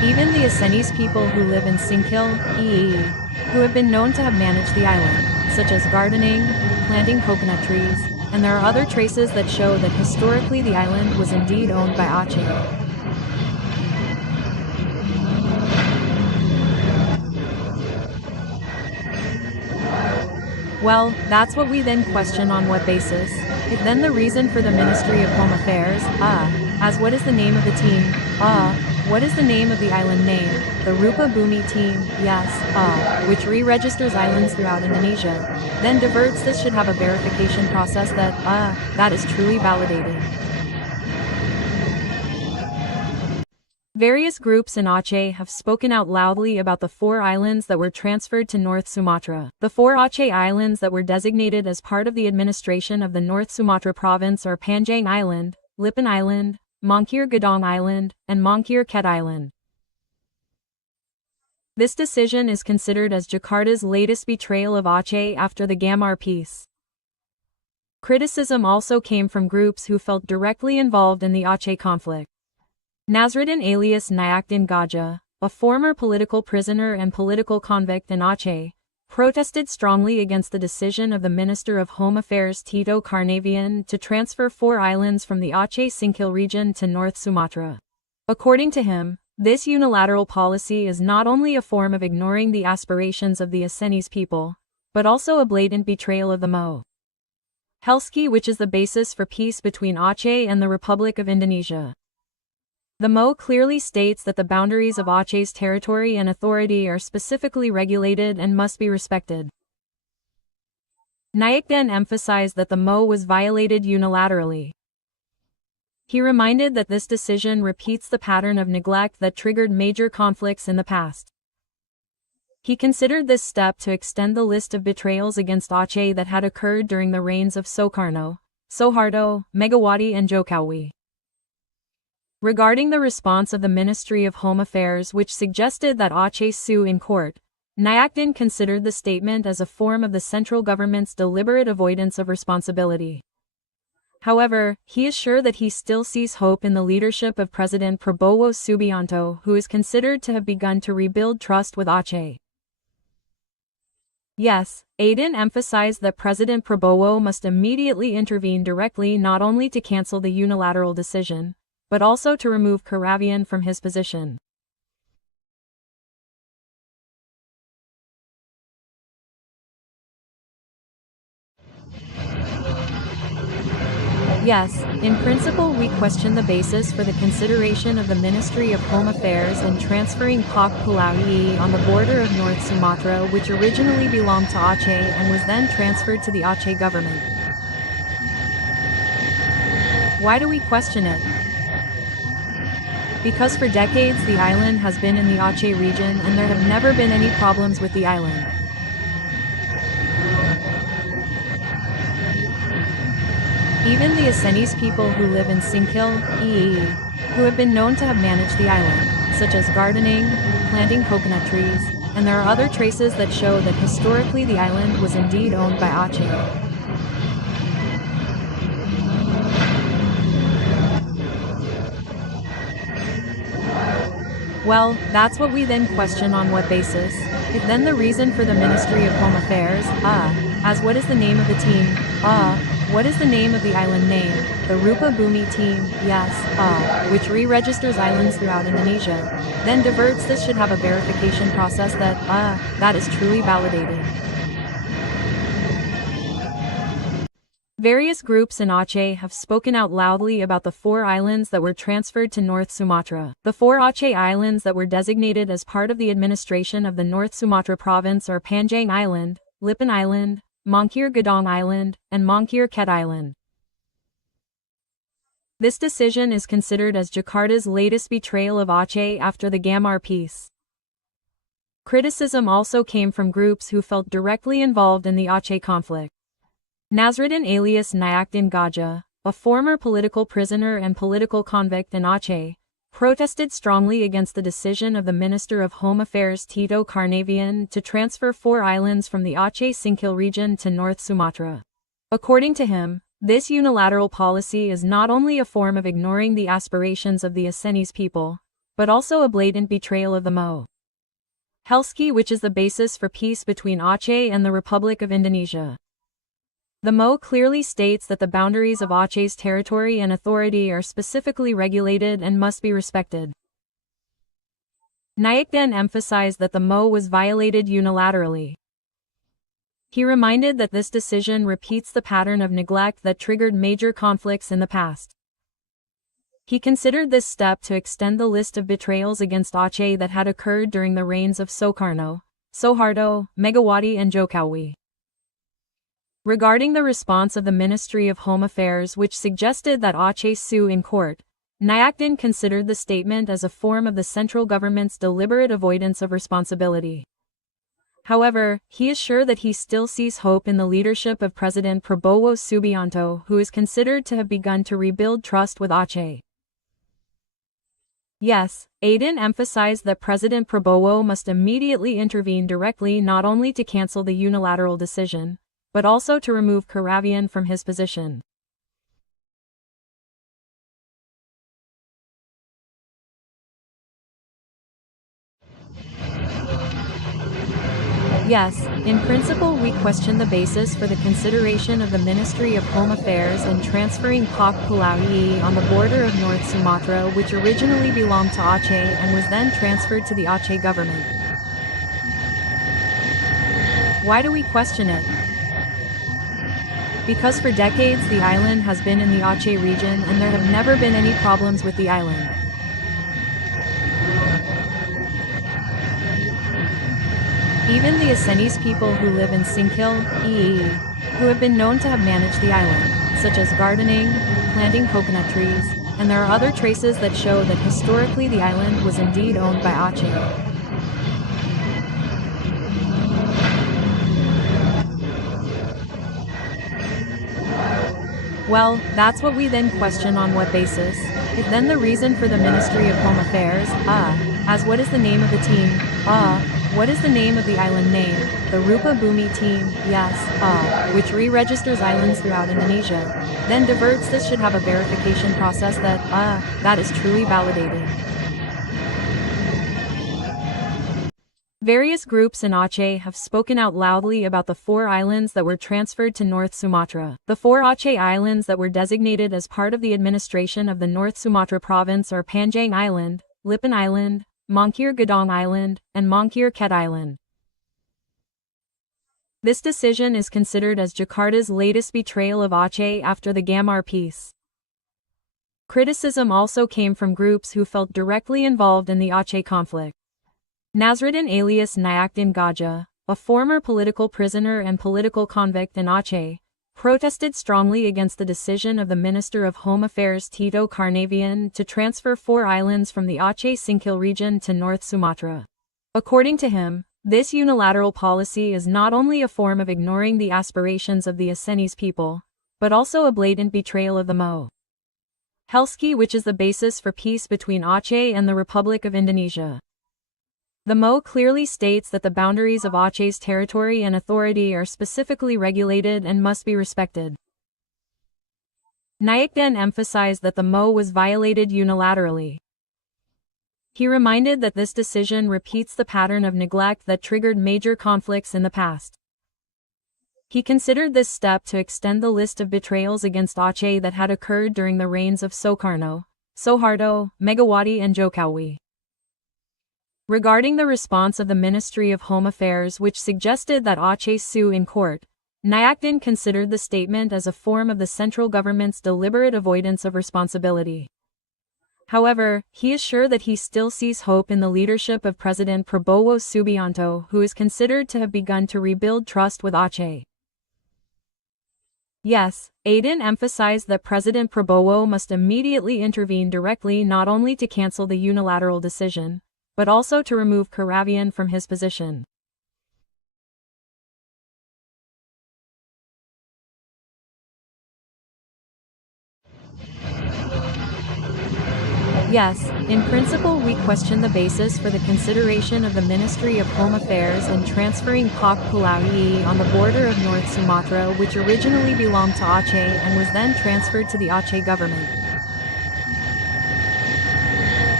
Even the Acehnese people who live in Singkil, EE, who have been known to have managed the island, such as gardening, planting coconut trees, and there are other traces that show that historically the island was indeed owned by Aceh. Well, that's what we then question on what basis. If then the reason for the Ministry of Home Affairs, as what is the name of the team, what is the name of the island name, the Rupa Bumi team, yes, which re-registers islands throughout Indonesia, then diverts this should have a verification process that is truly validated. Various groups in Aceh have spoken out loudly about the 4 islands that were transferred to North Sumatra. The 4 Aceh islands that were designated as part of the administration of the North Sumatra province are Panjang Island, Lipan Island, Mangkir Gedong Island, and Mangkir Ket Island. This decision is considered as Jakarta's latest betrayal of Aceh after the Gamar peace. Criticism also came from groups who felt directly involved in the Aceh conflict. Nasruddin alias Nyakdin Gajah, a former political prisoner and political convict in Aceh, protested strongly against the decision of the Minister of Home Affairs Tito Karnavian to transfer 4 islands from the Aceh Singkil region to North Sumatra. According to him, this unilateral policy is not only a form of ignoring the aspirations of the Acehnese people, but also a blatant betrayal of the Mo. Helski, which is the basis for peace between Aceh and the Republic of Indonesia. The Mo clearly states that the boundaries of Aceh's territory and authority are specifically regulated and must be respected. Nyakdin emphasized that the Mo was violated unilaterally. He reminded that this decision repeats the pattern of neglect that triggered major conflicts in the past. He considered this step to extend the list of betrayals against Aceh that had occurred during the reigns of Soekarno, Soeharto, Megawati and Jokowi. Regarding the response of the Ministry of Home Affairs, which suggested that Aceh sue in court, Nyakdin considered the statement as a form of the central government's deliberate avoidance of responsibility. However, he is sure that he still sees hope in the leadership of President Prabowo Subianto, who is considered to have begun to rebuild trust with Aceh. Yes, Aiden emphasized that President Prabowo must immediately intervene directly not only to cancel the unilateral decision, but also to remove Karnavian from his position. Yes, in principle we question the basis for the consideration of the Ministry of Home Affairs in transferring Pulau on the border of North Sumatra, which originally belonged to Aceh and was then transferred to the Aceh government. Why do we question it? Because for decades the island has been in the Aceh region and there have never been any problems with the island. Even the Acehnese people who live in Singkil, EE, who have been known to have managed the island, such as gardening, planting coconut trees, and there are other traces that show that historically the island was indeed owned by Aceh. Well, that's what we then question on what basis. If then the reason for the Ministry of Home Affairs, as what is the name of the team, what is the name of the island name, the Rupa Bumi team, yes, which re-registers islands throughout Indonesia, then diverts this should have a verification process that is truly validated. Various groups in Aceh have spoken out loudly about the 4 islands that were transferred to North Sumatra. The 4 Aceh islands that were designated as part of the administration of the North Sumatra province are Panjang Island, Lipan Island, Mangkir Gedong Island, and Mangkir Ket Island. This decision is considered as Jakarta's latest betrayal of Aceh after the Gamar peace. Criticism also came from groups who felt directly involved in the Aceh conflict. Nasruddin alias Nyakdin Gajah, a former political prisoner and political convict in Aceh, protested strongly against the decision of the Minister of Home Affairs Tito Karnavian to transfer 4 islands from the Aceh Singkil region to North Sumatra. According to him, this unilateral policy is not only a form of ignoring the aspirations of the Acehnese people, but also a blatant betrayal of the Mobilization, which is the basis for peace between Aceh and the Republic of Indonesia. The clearly states that the boundaries of Aceh's territory and authority are specifically regulated and must be respected. Naik then emphasized that the was violated unilaterally. He reminded that this decision repeats the pattern of neglect that triggered major conflicts in the past. He considered this step to extend the list of betrayals against Aceh that had occurred during the reigns of Soekarno, Soeharto, Megawati and Jokowi. Regarding the response of the Ministry of Home Affairs, which suggested that Aceh sue in court, Naik considered the statement as a form of the central government's deliberate avoidance of responsibility. However, he is sure that he still sees hope in the leadership of President Prabowo Subianto, who is considered to have begun to rebuild trust with Aceh. Yes, Aiden emphasized that President Prabowo must immediately intervene directly, not only to cancel the unilateral decision, but also to remove Karavian from his position. Yes, in principle we question the basis for the consideration of the Ministry of Home Affairs in transferring Pulau on the border of North Sumatra, which originally belonged to Aceh and was then transferred to the Aceh government. Why do we question it? Because for decades the island has been in the Aceh region and there have never been any problems with the island. Even the Acehnese people who live in Singkil, who have been known to have managed the island, such as gardening, planting coconut trees, and there are other traces that show that historically the island was indeed owned by Aceh. Well, that's what we then question. On what basis? If then the reason for the Ministry of Home Affairs, as what is the name of the team, what is the name of the island name? The Rupa Bumi team, yes, which re-registers islands throughout Indonesia, then diverts this should have a verification process that, that is truly validated. Various groups in Aceh have spoken out loudly about the 4 islands that were transferred to North Sumatra. The 4 Aceh islands that were designated as part of the administration of the North Sumatra province are Panjang Island, Lipan Island, Mongkir Gadong Island, and Mongkir Ket Island. This decision is considered as Jakarta's latest betrayal of Aceh after the Gamar peace. Criticism also came from groups who felt directly involved in the Aceh conflict. Nasruddin alias Nayakdin Gajah, a former political prisoner and political convict in Aceh, protested strongly against the decision of the Minister of Home Affairs Tito Karnavian to transfer 4 islands from the Aceh Singkil region to North Sumatra. According to him, this unilateral policy is not only a form of ignoring the aspirations of the Acehnese people, but also a blatant betrayal of the Mobilization, which is the basis for peace between Aceh and the Republic of Indonesia. The clearly states that the boundaries of Aceh's territory and authority are specifically regulated and must be respected. Naik then emphasized that the was violated unilaterally. He reminded that this decision repeats the pattern of neglect that triggered major conflicts in the past. He considered this step to extend the list of betrayals against Aceh that had occurred during the reigns of Soekarno, Soeharto, Megawati and Jokowi. Regarding the response of the Ministry of Home Affairs, which suggested that Aceh sue in court, Nayakdin considered the statement as a form of the central government's deliberate avoidance of responsibility. However, he is sure that he still sees hope in the leadership of President Prabowo Subianto, who is considered to have begun to rebuild trust with Aceh. Yes, Aiden emphasized that President Prabowo must immediately intervene directly, not only to cancel the unilateral decision, but also to remove Karavian from his position. Yes, in principle we question the basis for the consideration of the Ministry of Home Affairs in transferring Pulau on the border of North Sumatra, which originally belonged to Aceh and was then transferred to the Aceh government.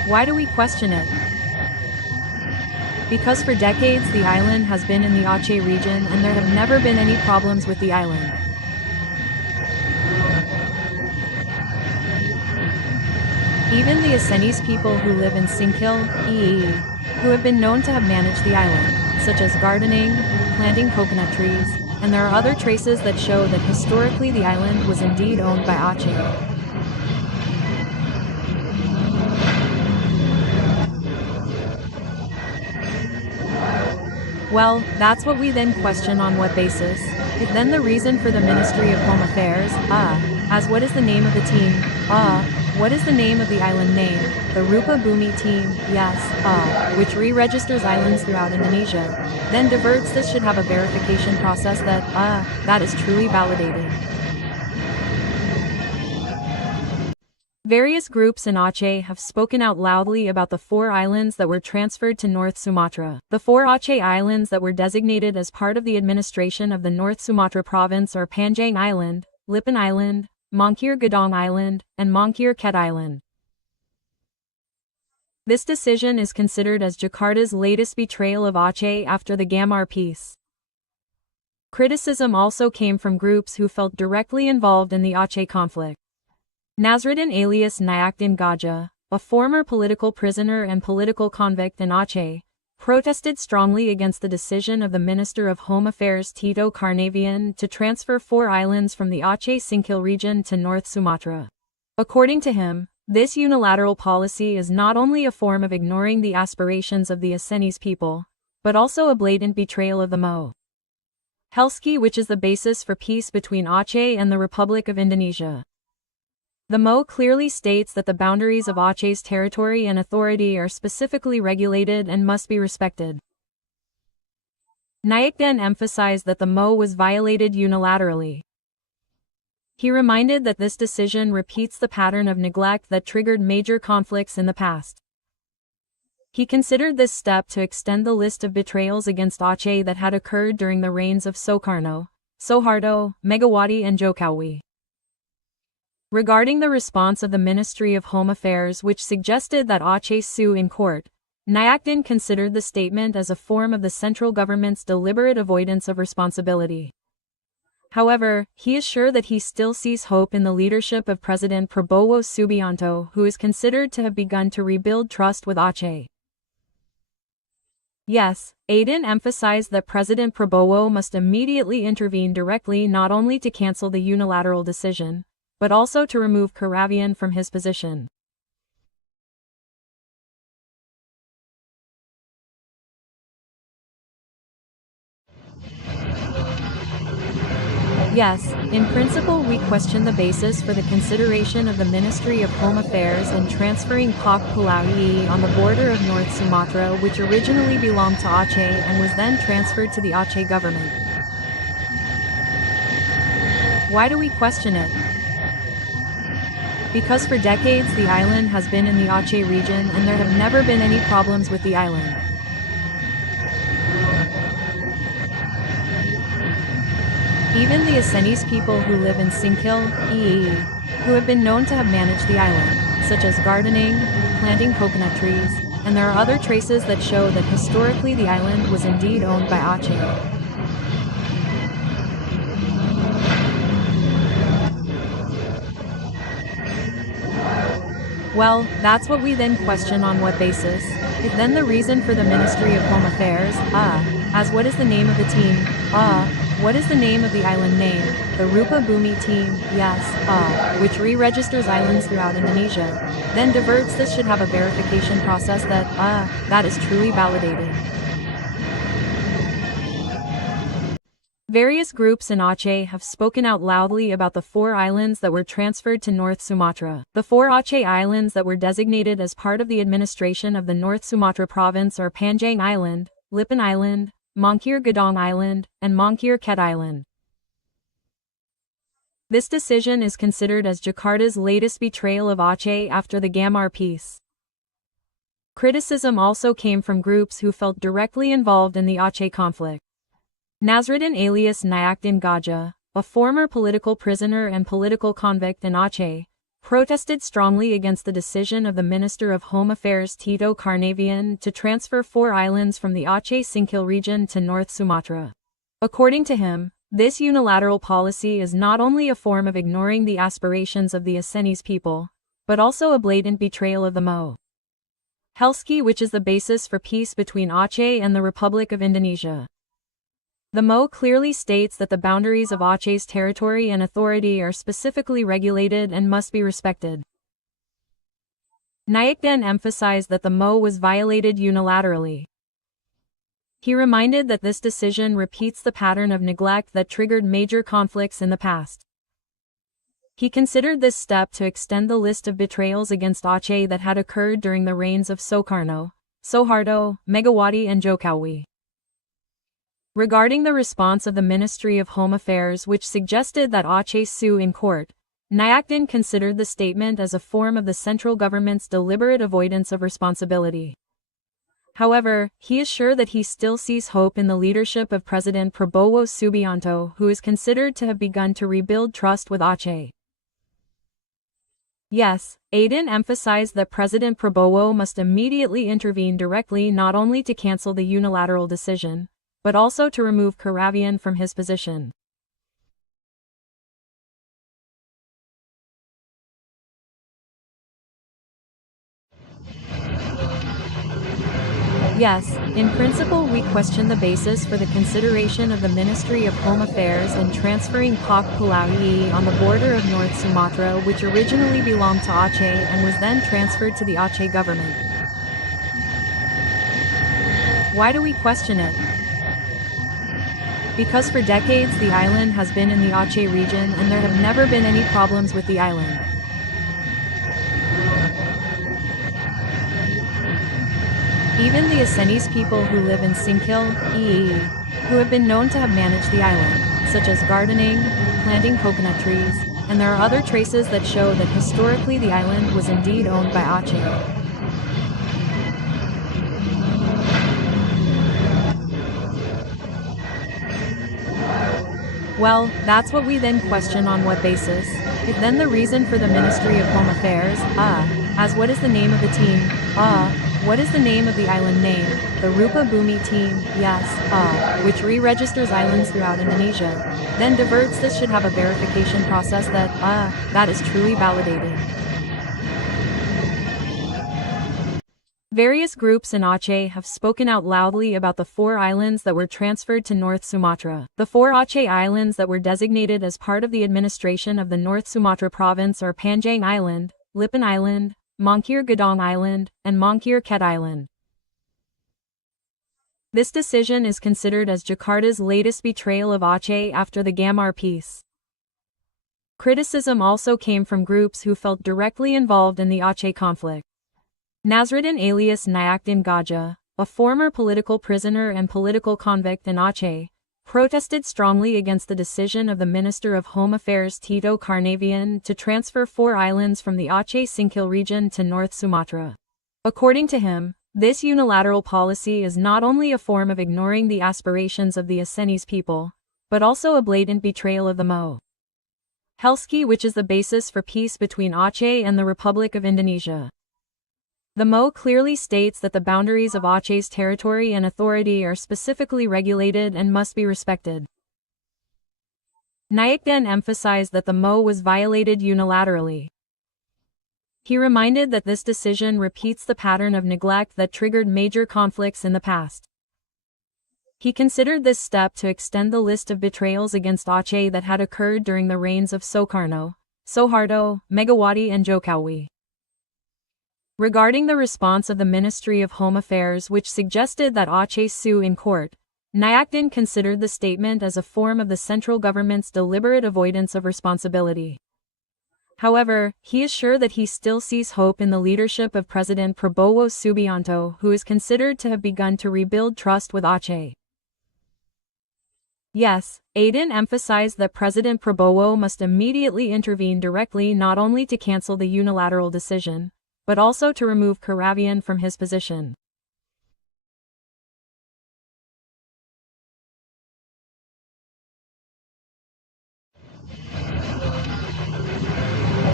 Why do we question it? Because for decades the island has been in the Aceh region and there have never been any problems with the island. Even the Acehnese people who live in Singkil, EE, who have been known to have managed the island, such as gardening, planting coconut trees, and there are other traces that show that historically the island was indeed owned by Aceh. Well, that's what we then question on what basis. If then the reason for the Ministry of Home Affairs, as what is the name of the team, what is the name of the island name, the Rupa Bumi team, yes, which re-registers islands throughout Indonesia, then diverts this should have a verification process that is truly validated. Various groups in Aceh have spoken out loudly about the 4 islands that were transferred to North Sumatra. The 4 Aceh islands that were designated as part of the administration of the North Sumatra province are Panjang Island, Lipan Island, Mangkir Gedong Island, and Mangkir Ket Island. This decision is considered as Jakarta's latest betrayal of Aceh after the Gamar peace. Criticism also came from groups who felt directly involved in the Aceh conflict. Nasruddin alias Nyakdin Gajah, a former political prisoner and political convict in Aceh, protested strongly against the decision of the Minister of Home Affairs Tito Karnavian to transfer 4 islands from the Aceh Singkil region to North Sumatra. According to him, this unilateral policy is not only a form of ignoring the aspirations of the Acehnese people, but also a blatant betrayal of the Mo. Helski, which is the basis for peace between Aceh and the Republic of Indonesia. The Mo clearly states that the boundaries of Aceh's territory and authority are specifically regulated and must be respected. Nyakdin emphasized that the Mo was violated unilaterally. He reminded that this decision repeats the pattern of neglect that triggered major conflicts in the past. He considered this step to extend the list of betrayals against Aceh that had occurred during the reigns of Soekarno, Soeharto, Megawati and Jokowi. Regarding the response of the Ministry of Home Affairs, which suggested that Aceh sue in court, Nyakdin considered the statement as a form of the central government's deliberate avoidance of responsibility. However, he is sure that he still sees hope in the leadership of President Prabowo Subianto, who is considered to have begun to rebuild trust with Aceh. Yes, Aiden emphasized that President Prabowo must immediately intervene directly not only to cancel the unilateral decision, but also to remove Karnavian from his position. Yes, in principle we question the basis for the consideration of the Ministry of Home Affairs in transferring Pulau on the border of North Sumatra, which originally belonged to Aceh and was then transferred to the Aceh government. Why do we question it? Because for decades the island has been in the Aceh region and there have never been any problems with the island. Even the Acehnese people who live in Singkil, EE, who have been known to have managed the island, such as gardening, planting coconut trees, and there are other traces that show that historically the island was indeed owned by Aceh. Well, that's what we then question on what basis. If then the reason for the Ministry of Home Affairs, as what is the name of the team, what is the name of the island name, the Rupa Bumi team, yes, which re-registers islands throughout Indonesia, then diverts this should have a verification process that is truly validated. Various groups in Aceh have spoken out loudly about the 4 islands that were transferred to North Sumatra. The 4 Aceh islands that were designated as part of the administration of the North Sumatra province are Panjang Island, Lipan Island, Mangkir Gedong Island, and Mangkir Ket Island. This decision is considered as Jakarta's latest betrayal of Aceh after the Gamar peace. Criticism also came from groups who felt directly involved in the Aceh conflict. Nasruddin alias Nyakdin Gajah, a former political prisoner and political convict in Aceh, protested strongly against the decision of the Minister of Home Affairs Tito to transfer 4 islands from the Aceh Singkil region to North Sumatra. According to him, this unilateral policy is not only a form of ignoring the aspirations of the Acehnese people, but also a blatant betrayal of the mobilization, which is the basis for peace between Aceh and the Republic of Indonesia. The MO clearly states that the boundaries of Aceh's territory and authority are specifically regulated and must be respected. Naik then emphasized that the MO was violated unilaterally. He reminded that this decision repeats the pattern of neglect that triggered major conflicts in the past. He considered this step to extend the list of betrayals against Aceh that had occurred during the reigns of Soekarno, Soeharto, Megawati and Jokowi. Regarding the response of the Ministry of Home Affairs, which suggested that Aceh sue in court, Naik considered the statement as a form of the central government's deliberate avoidance of responsibility. However, he is sure that he still sees hope in the leadership of President Prabowo Subianto, who is considered to have begun to rebuild trust with Aceh. Yes, Aiden emphasized that President Prabowo must immediately intervene directly, not only to cancel the unilateral decision, but also to remove Karavian from his position. Yes, in principle we question the basis for the consideration of the Ministry of Home Affairs in transferring Pulau on the border of North Sumatra, which originally belonged to Aceh and was then transferred to the Aceh government. Why do we question it? Because for decades the island has been in the Aceh region and there have never been any problems with the island. Even the Acehnese people who live in Singkil, who have been known to have managed the island, such as gardening, planting coconut trees, and there are other traces that show that historically the island was indeed owned by Aceh. Well, that's what we then question. On what basis? If then the reason for the Ministry of Home Affairs, as what is the name of the team? What is the name of the island name? The Rupa Bumi team, yes, which re-registers islands throughout Indonesia, then diverts this should have a verification process that is truly validated. Various groups in Aceh have spoken out loudly about the 4 islands that were transferred to North Sumatra. The 4 Aceh islands that were designated as part of the administration of the North Sumatra province are Panjang Island, Lipan Island, Mongkir Gadong Island, and Mongkir Ket Island. This decision is considered as Jakarta's latest betrayal of Aceh after the Gamar peace. Criticism also came from groups who felt directly involved in the Aceh conflict. Nasruddin alias Naik Gajah, a former political prisoner and political convict in Aceh, protested strongly against the decision of the Minister of Home Affairs Tito to transfer 4 islands from the Aceh Singkil region to North Sumatra. According to him, this unilateral policy is not only a form of ignoring the aspirations of the Acehnese people, but also a blatant betrayal of the mobilization, which is the basis for peace between Aceh and the Republic of Indonesia. The MO clearly states that the boundaries of Aceh's territory and authority are specifically regulated and must be respected. Naik then emphasized that the MO was violated unilaterally. He reminded that this decision repeats the pattern of neglect that triggered major conflicts in the past. He considered this step to extend the list of betrayals against Aceh that had occurred during the reigns of Soekarno, Soeharto, Megawati and Jokowi. Regarding the response of the Ministry of Home Affairs, which suggested that Aceh sue in court, Naik considered the statement as a form of the central government's deliberate avoidance of responsibility. However, he is sure that he still sees hope in the leadership of President Prabowo Subianto, who is considered to have begun to rebuild trust with Aceh. Yes, Aiden emphasized that President Prabowo must immediately intervene directly, not only to cancel the unilateral decision, but also to remove Karavian from his position.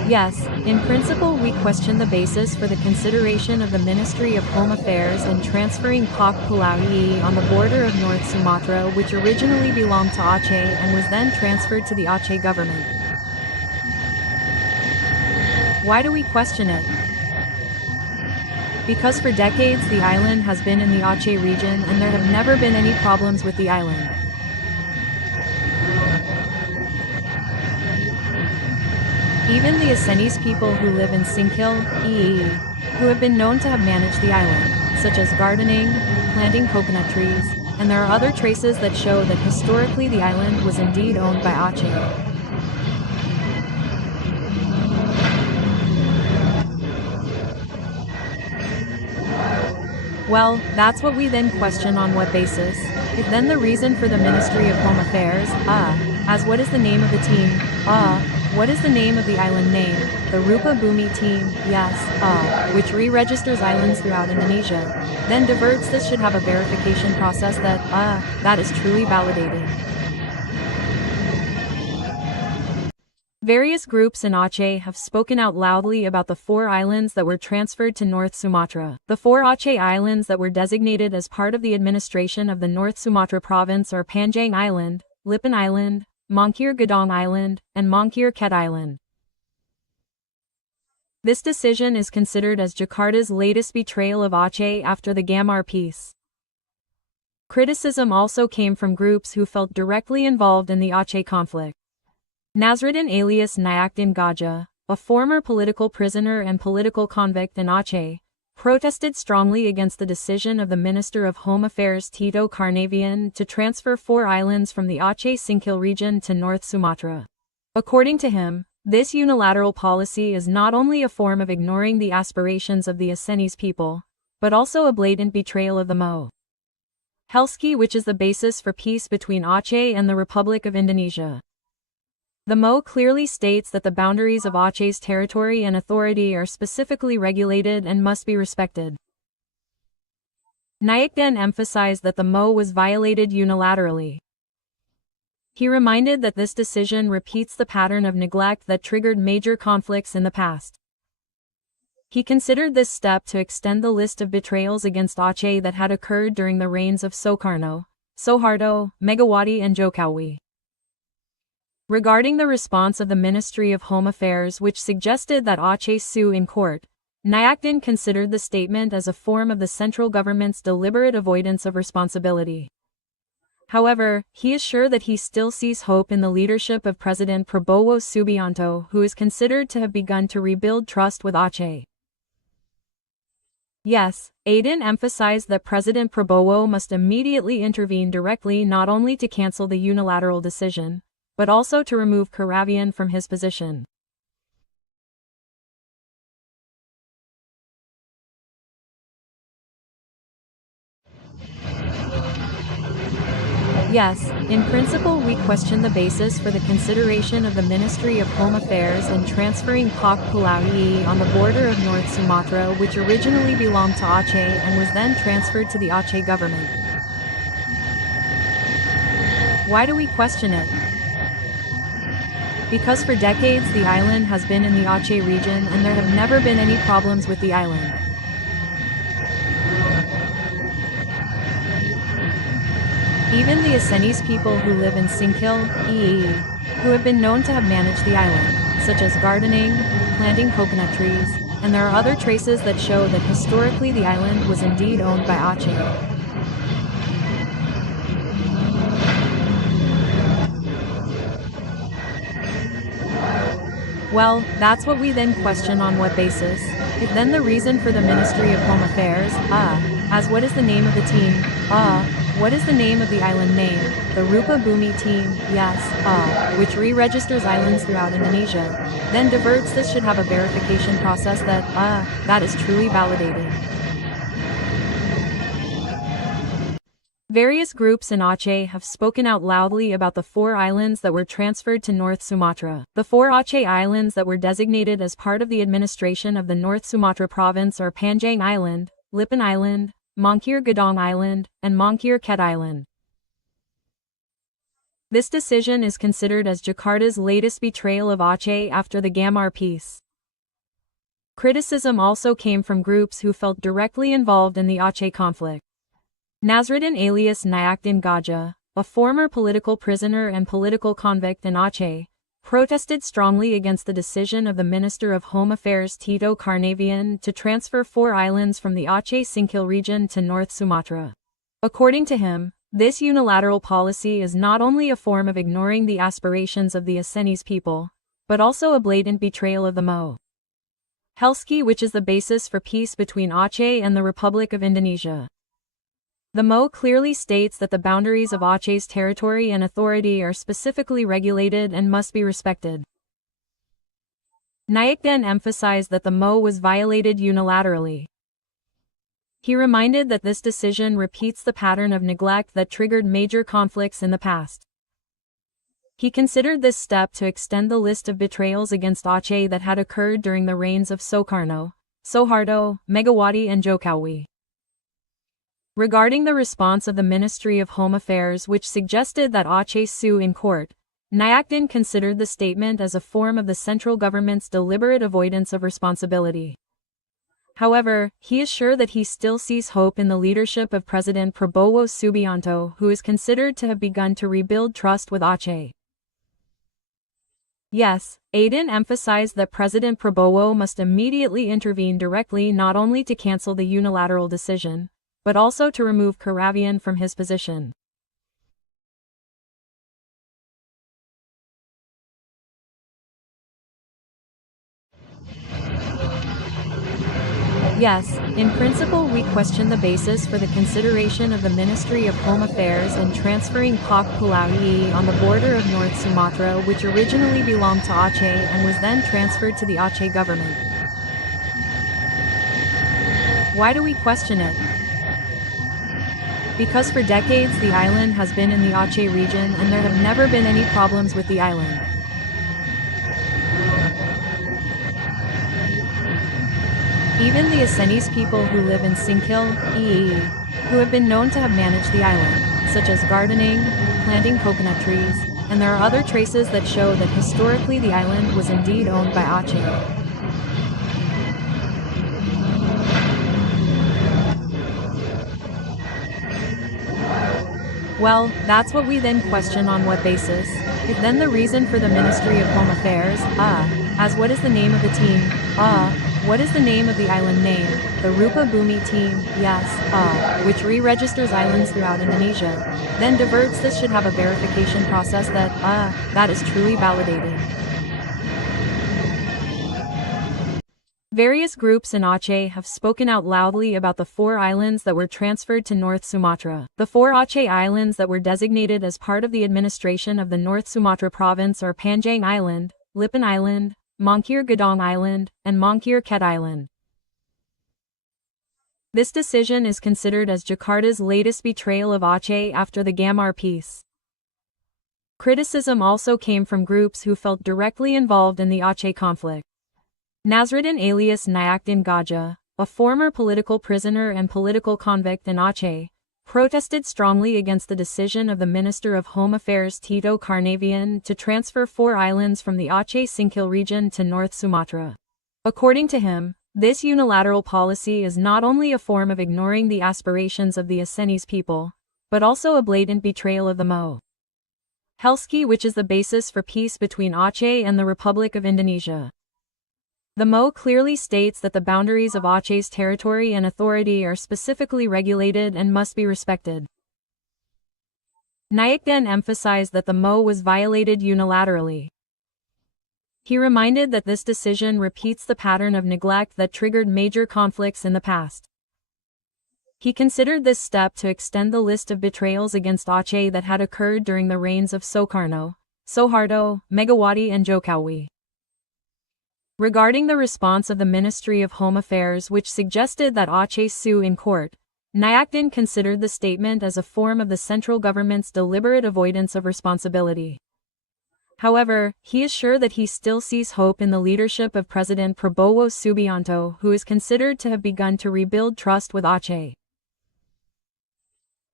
Yes, in principle we question the basis for the consideration of the Ministry of Home Affairs in transferring Pulau on the border of North Sumatra, which originally belonged to Aceh and was then transferred to the Aceh government. Why do we question it? Because for decades the island has been in the Aceh region and there have never been any problems with the island. Even the Acehnese people who live in Singkil, who have been known to have managed the island, such as gardening, planting coconut trees, and there are other traces that show that historically the island was indeed owned by Aceh. Well, that's what we then question on what basis. If then the reason for the Ministry of Home Affairs, as what is the name of the team, what is the name of the island name, the Rupa Bumi team, yes, which re-registers islands throughout Indonesia, then diverts this should have a verification process that is truly validated. Various groups in Aceh have spoken out loudly about the 4 islands that were transferred to North Sumatra. The 4 Aceh islands that were designated as part of the administration of the North Sumatra province are Panjang Island, Lipan Island, Mangkir Gedong Island, and Mangkir Ket Island. This decision is considered as Jakarta's latest betrayal of Aceh after the Gamar peace. Criticism also came from groups who felt directly involved in the Aceh conflict. Nasruddin alias Nyakdin Gajah, a former political prisoner and political convict in Aceh, protested strongly against the decision of the Minister of Home Affairs Tito Karnavian to transfer 4 islands from the Aceh Singkil region to North Sumatra. According to him, this unilateral policy is not only a form of ignoring the aspirations of the Acehnese people, but also a blatant betrayal of the Mo. Helski, which is the basis for peace between Aceh and the Republic of Indonesia. The Mo clearly states that the boundaries of Aceh's territory and authority are specifically regulated and must be respected. Nyakdin emphasized that the Mo was violated unilaterally. He reminded that this decision repeats the pattern of neglect that triggered major conflicts in the past. He considered this step to extend the list of betrayals against Aceh that had occurred during the reigns of Soekarno, Soeharto, Megawati and Jokowi. Regarding the response of the Ministry of Home Affairs, which suggested that Aceh sue in court, Nyakdin considered the statement as a form of the central government's deliberate avoidance of responsibility. However, he is sure that he still sees hope in the leadership of President Prabowo Subianto, who is considered to have begun to rebuild trust with Aceh. Yes, Aiden emphasized that President Prabowo must immediately intervene directly not only to cancel the unilateral decision, but also to remove Karnavian from his position. Yes, in principle we question the basis for the consideration of the Ministry of Home Affairs in transferring Pulau on the border of North Sumatra, which originally belonged to Aceh and was then transferred to the Aceh government. Why do we question it? Because for decades the island has been in the Aceh region and there have never been any problems with the island. Even the Acehnese people who live in Singkil, who have been known to have managed the island, such as gardening, planting coconut trees, and there are other traces that show that historically the island was indeed owned by Aceh. Well, that's what we then question on what basis. If then the reason for the Ministry of Home Affairs, as what is the name of the team, what is the name of the island name, the Rupa Bumi team, yes, which re-registers islands throughout Indonesia, then diverts this should have a verification process that is truly validated. Various groups in Aceh have spoken out loudly about the 4 islands that were transferred to North Sumatra. The 4 Aceh islands that were designated as part of the administration of the North Sumatra province are Panjang Island, Lipan Island, Mangkir Gedong Island, and Mangkir Ket Island. This decision is considered as Jakarta's latest betrayal of Aceh after the Gamar peace. Criticism also came from groups who felt directly involved in the Aceh conflict. Nasruddin alias Nyakdin Gajah, a former political prisoner and political convict in Aceh, protested strongly against the decision of the Minister of Home Affairs Tito Karnavian to transfer 4 islands from the Aceh Singkil region to North Sumatra. According to him, this unilateral policy is not only a form of ignoring the aspirations of the Acehnese people, but also a blatant betrayal of the mobilization, which is the basis for peace between Aceh and the Republic of Indonesia. The MO clearly states that the boundaries of Aceh's territory and authority are specifically regulated and must be respected. Nyakdin emphasized that the MO was violated unilaterally. He reminded that this decision repeats the pattern of neglect that triggered major conflicts in the past. He considered this step to extend the list of betrayals against Aceh that had occurred during the reigns of Soekarno, Soeharto, Megawati and Jokowi. Regarding the response of the Ministry of Home Affairs, which suggested that Aceh sue in court, Nyakdin considered the statement as a form of the central government's deliberate avoidance of responsibility. However, he is sure that he still sees hope in the leadership of President Prabowo Subianto, who is considered to have begun to rebuild trust with Aceh. Yes, Aiden emphasized that President Prabowo must immediately intervene directly, not only to cancel the unilateral decision, but also to remove Karnavian from his position. Yes, in principle we question the basis for the consideration of the Ministry of Home Affairs in transferring Pak Pulau on the border of North Sumatra, which originally belonged to Aceh and was then transferred to the Aceh government. Why do we question it? Because for decades the island has been in the Aceh region and there have never been any problems with the island. Even the Acehnese people who live in Singkil, who have been known to have managed the island, such as gardening, planting coconut trees, and there are other traces that show that historically the island was indeed owned by Aceh. Well, that's what we then question. On what basis? If then the reason for the Ministry of Home Affairs, as what is the name of the team, what is the name of the island name, the Rupa Bumi team, yes, which re-registers islands throughout Indonesia, then diverts this should have a verification process that is truly validated. Various groups in Aceh have spoken out loudly about the 4 islands that were transferred to North Sumatra. The 4 Aceh islands that were designated as part of the administration of the North Sumatra province are Panjang Island, Lipan Island, Mangkir Gedong Island, and Mangkir Ket Island. This decision is considered as Jakarta's latest betrayal of Aceh after the Gamar peace. Criticism also came from groups who felt directly involved in the Aceh conflict. Nasruddin alias Nyakdin Gajah, a former political prisoner and political convict in Aceh, protested strongly against the decision of the Minister of Home Affairs Tito Karnavian to transfer 4 islands from the Aceh Singkil region to North Sumatra. According to him, this unilateral policy is not only a form of ignoring the aspirations of the Acehnese people, but also a blatant betrayal of the mobilization, which is the basis for peace between Aceh and the Republic of Indonesia. The MO clearly states that the boundaries of Aceh's territory and authority are specifically regulated and must be respected. Nyakdin emphasized that the MO was violated unilaterally. He reminded that this decision repeats the pattern of neglect that triggered major conflicts in the past. He considered this step to extend the list of betrayals against Aceh that had occurred during the reigns of Soekarno, Soeharto, Megawati and Jokowi. Regarding the response of the Ministry of Home Affairs, which suggested that Aceh sue in court, Nyakdin considered the statement as a form of the central government's deliberate avoidance of responsibility. However, he is sure that he still sees hope in the leadership of President Prabowo Subianto, who is considered to have begun to rebuild trust with Aceh.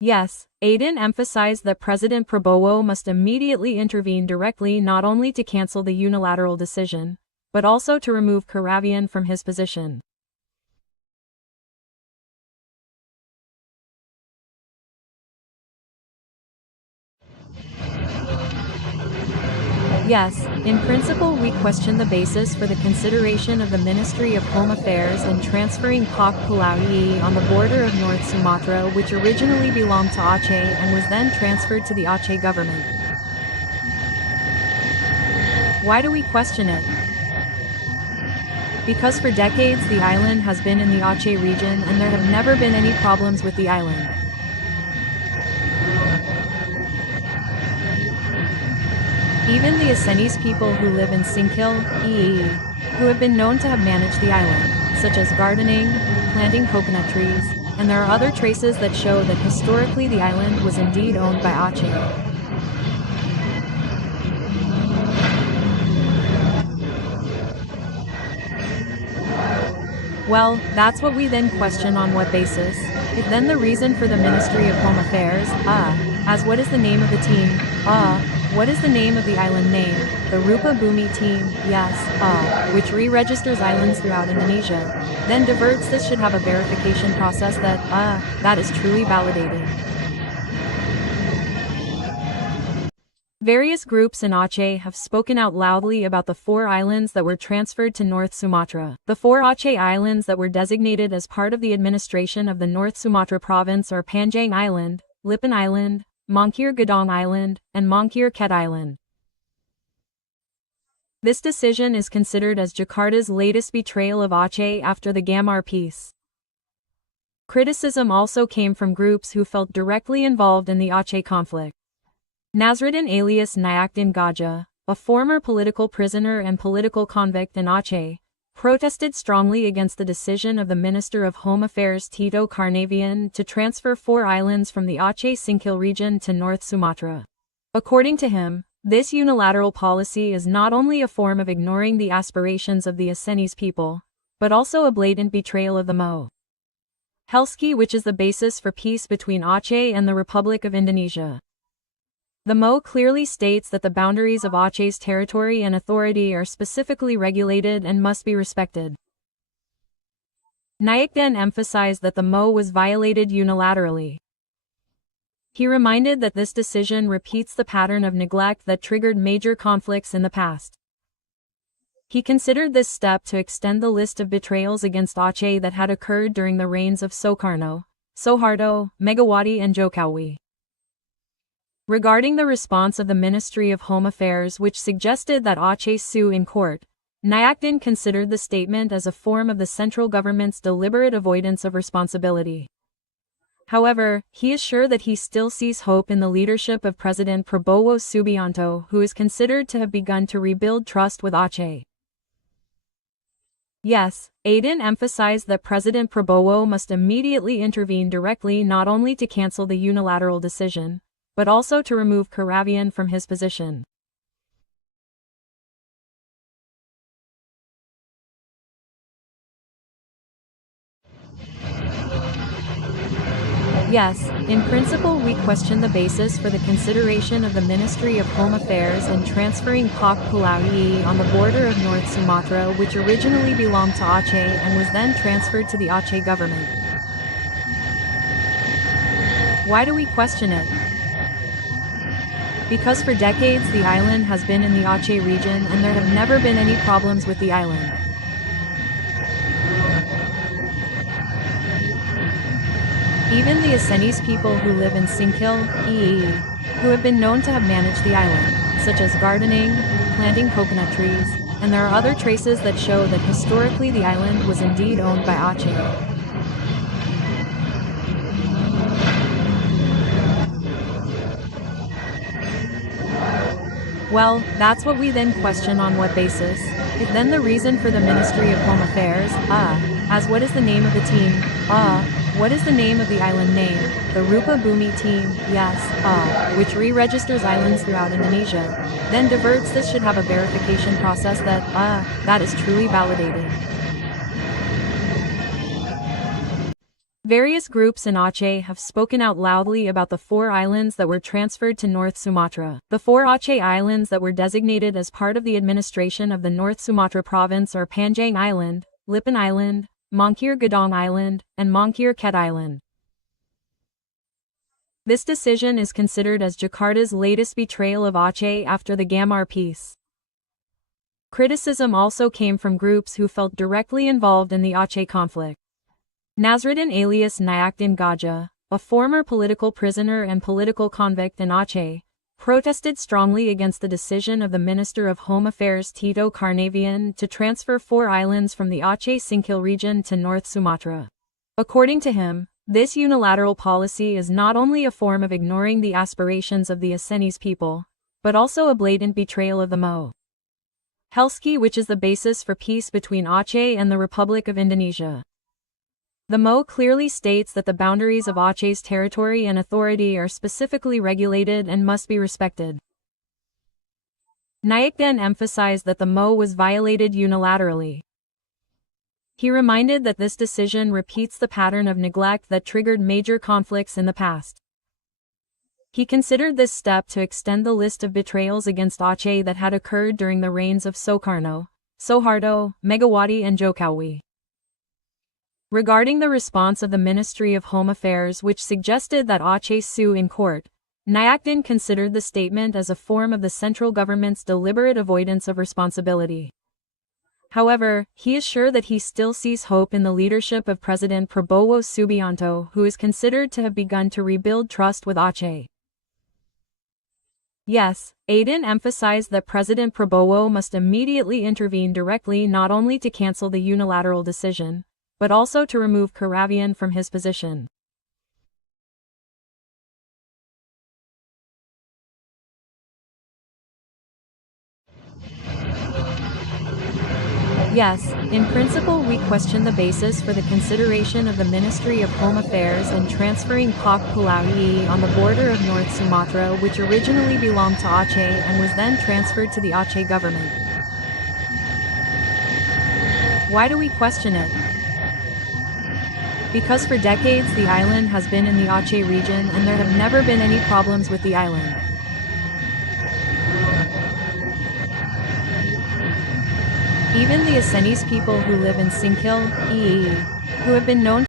Yes, Aiden emphasized that President Prabowo must immediately intervene directly not only to cancel the unilateral decision, but also to remove Karavian from his position. Yes, in principle we question the basis for the consideration of the Ministry of Home Affairs in transferring Pulau on the border of North Sumatra, which originally belonged to Aceh and was then transferred to the Aceh government. Why do we question it? Because for decades the island has been in the Aceh region and there have never been any problems with the island. Even the Acehnese people who live in Singkil, who have been known to have managed the island, such as gardening, planting coconut trees, and there are other traces that show that historically the island was indeed owned by Aceh. Well, that's what we then question on what basis. If then the reason for the Ministry of Home Affairs, as what is the name of the team, what is the name of the island name? The Rupa Bumi team, yes, which re-registers islands throughout Indonesia, then diverts this should have a verification process that is truly validated. Various groups in Aceh have spoken out loudly about the 4 islands that were transferred to North Sumatra. The 4 Aceh islands that were designated as part of the administration of the North Sumatra province are Panjang Island, Lipan Island, Mongkir Gadong Island, and Mongkir Ket Island. This decision is considered as Jakarta's latest betrayal of Aceh after the Gamar peace. Criticism also came from groups who felt directly involved in the Aceh conflict. Nasruddin alias Nyakdin Gajah, a former political prisoner and political convict in Aceh, protested strongly against the decision of the Minister of Home Affairs Tito Karnavian to transfer 4 islands from the Aceh Singkil region to North Sumatra. According to him, this unilateral policy is not only a form of ignoring the aspirations of the Acehnese people, but also a blatant betrayal of the Mo. Helski, which is the basis for peace between Aceh and the Republic of Indonesia. The Mo clearly states that the boundaries of Aceh's territory and authority are specifically regulated and must be respected. Nyakdin emphasized that the Mo was violated unilaterally. He reminded that this decision repeats the pattern of neglect that triggered major conflicts in the past. He considered this step to extend the list of betrayals against Aceh that had occurred during the reigns of Soekarno, Soeharto, Megawati and Jokowi. Regarding the response of the Ministry of Home Affairs, which suggested that Aceh sue in court, Nyakdin considered the statement as a form of the central government's deliberate avoidance of responsibility. However, he is sure that he still sees hope in the leadership of President Prabowo Subianto, who is considered to have begun to rebuild trust with Aceh. Yes, Aiden emphasized that President Prabowo must immediately intervene directly not only to cancel the unilateral decision, but also to remove Karavian from his position. Yes, in principle we question the basis for the consideration of the Ministry of Home Affairs in transferring Pulau on the border of North Sumatra, which originally belonged to Aceh and was then transferred to the Aceh government. Why do we question it? Because for decades the island has been in the Aceh region and there have never been any problems with the island. Even the Acehnese people who live in Singkil, who have been known to have managed the island, such as gardening, planting coconut trees, and there are other traces that show that historically the island was indeed owned by Aceh. Well, that's what we then question on what basis. If then the reason for the Ministry of Home Affairs, as what is the name of the team, what is the name of the island name? The Rupa Bumi team, yes, which re-registers islands throughout Indonesia, then diverts this should have a verification process that is truly validated. Various groups in Aceh have spoken out loudly about the 4 islands that were transferred to North Sumatra. The 4 Aceh islands that were designated as part of the administration of the North Sumatra province are Panjang Island, Lipan Island, Mongkir Gadong Island, and Mongkir Ket Island. This decision is considered as Jakarta's latest betrayal of Aceh after the Gamar peace. Criticism also came from groups who felt directly involved in the Aceh conflict. Nasruddin alias Nyakdin Gajah, a former political prisoner and political convict in Aceh, protested strongly against the decision of the Minister of Home Affairs Tito Karnavian to transfer 4 islands from the Aceh Singkil region to North Sumatra. According to him, this unilateral policy is not only a form of ignoring the aspirations of the Acehnese people, but also a blatant betrayal of the Mobilization, which is the basis for peace between Aceh and the Republic of Indonesia. The MO clearly states that the boundaries of Aceh's territory and authority are specifically regulated and must be respected. Nyakdin emphasized that the MO was violated unilaterally. He reminded that this decision repeats the pattern of neglect that triggered major conflicts in the past. He considered this step to extend the list of betrayals against Aceh that had occurred during the reigns of Soekarno, Soeharto, Megawati and Jokowi. Regarding the response of the Ministry of Home Affairs, which suggested that Aceh sue in court, Nyakdin considered the statement as a form of the central government's deliberate avoidance of responsibility. However, he is sure that he still sees hope in the leadership of President Prabowo Subianto, who is considered to have begun to rebuild trust with Aceh. Yes, Aiden emphasized that President Prabowo must immediately intervene directly not only to cancel the unilateral decision, but also to remove Karnavian from his position. Yes, in principle we question the basis for the consideration of the Ministry of Home Affairs in transferring Pak Pulau on the border of North Sumatra, which originally belonged to Aceh and was then transferred to the Aceh government. Why do we question it? Because for decades the island has been in the Aceh region and there have never been any problems with the island. Even the Acehnese people who live in Singkil, who have been known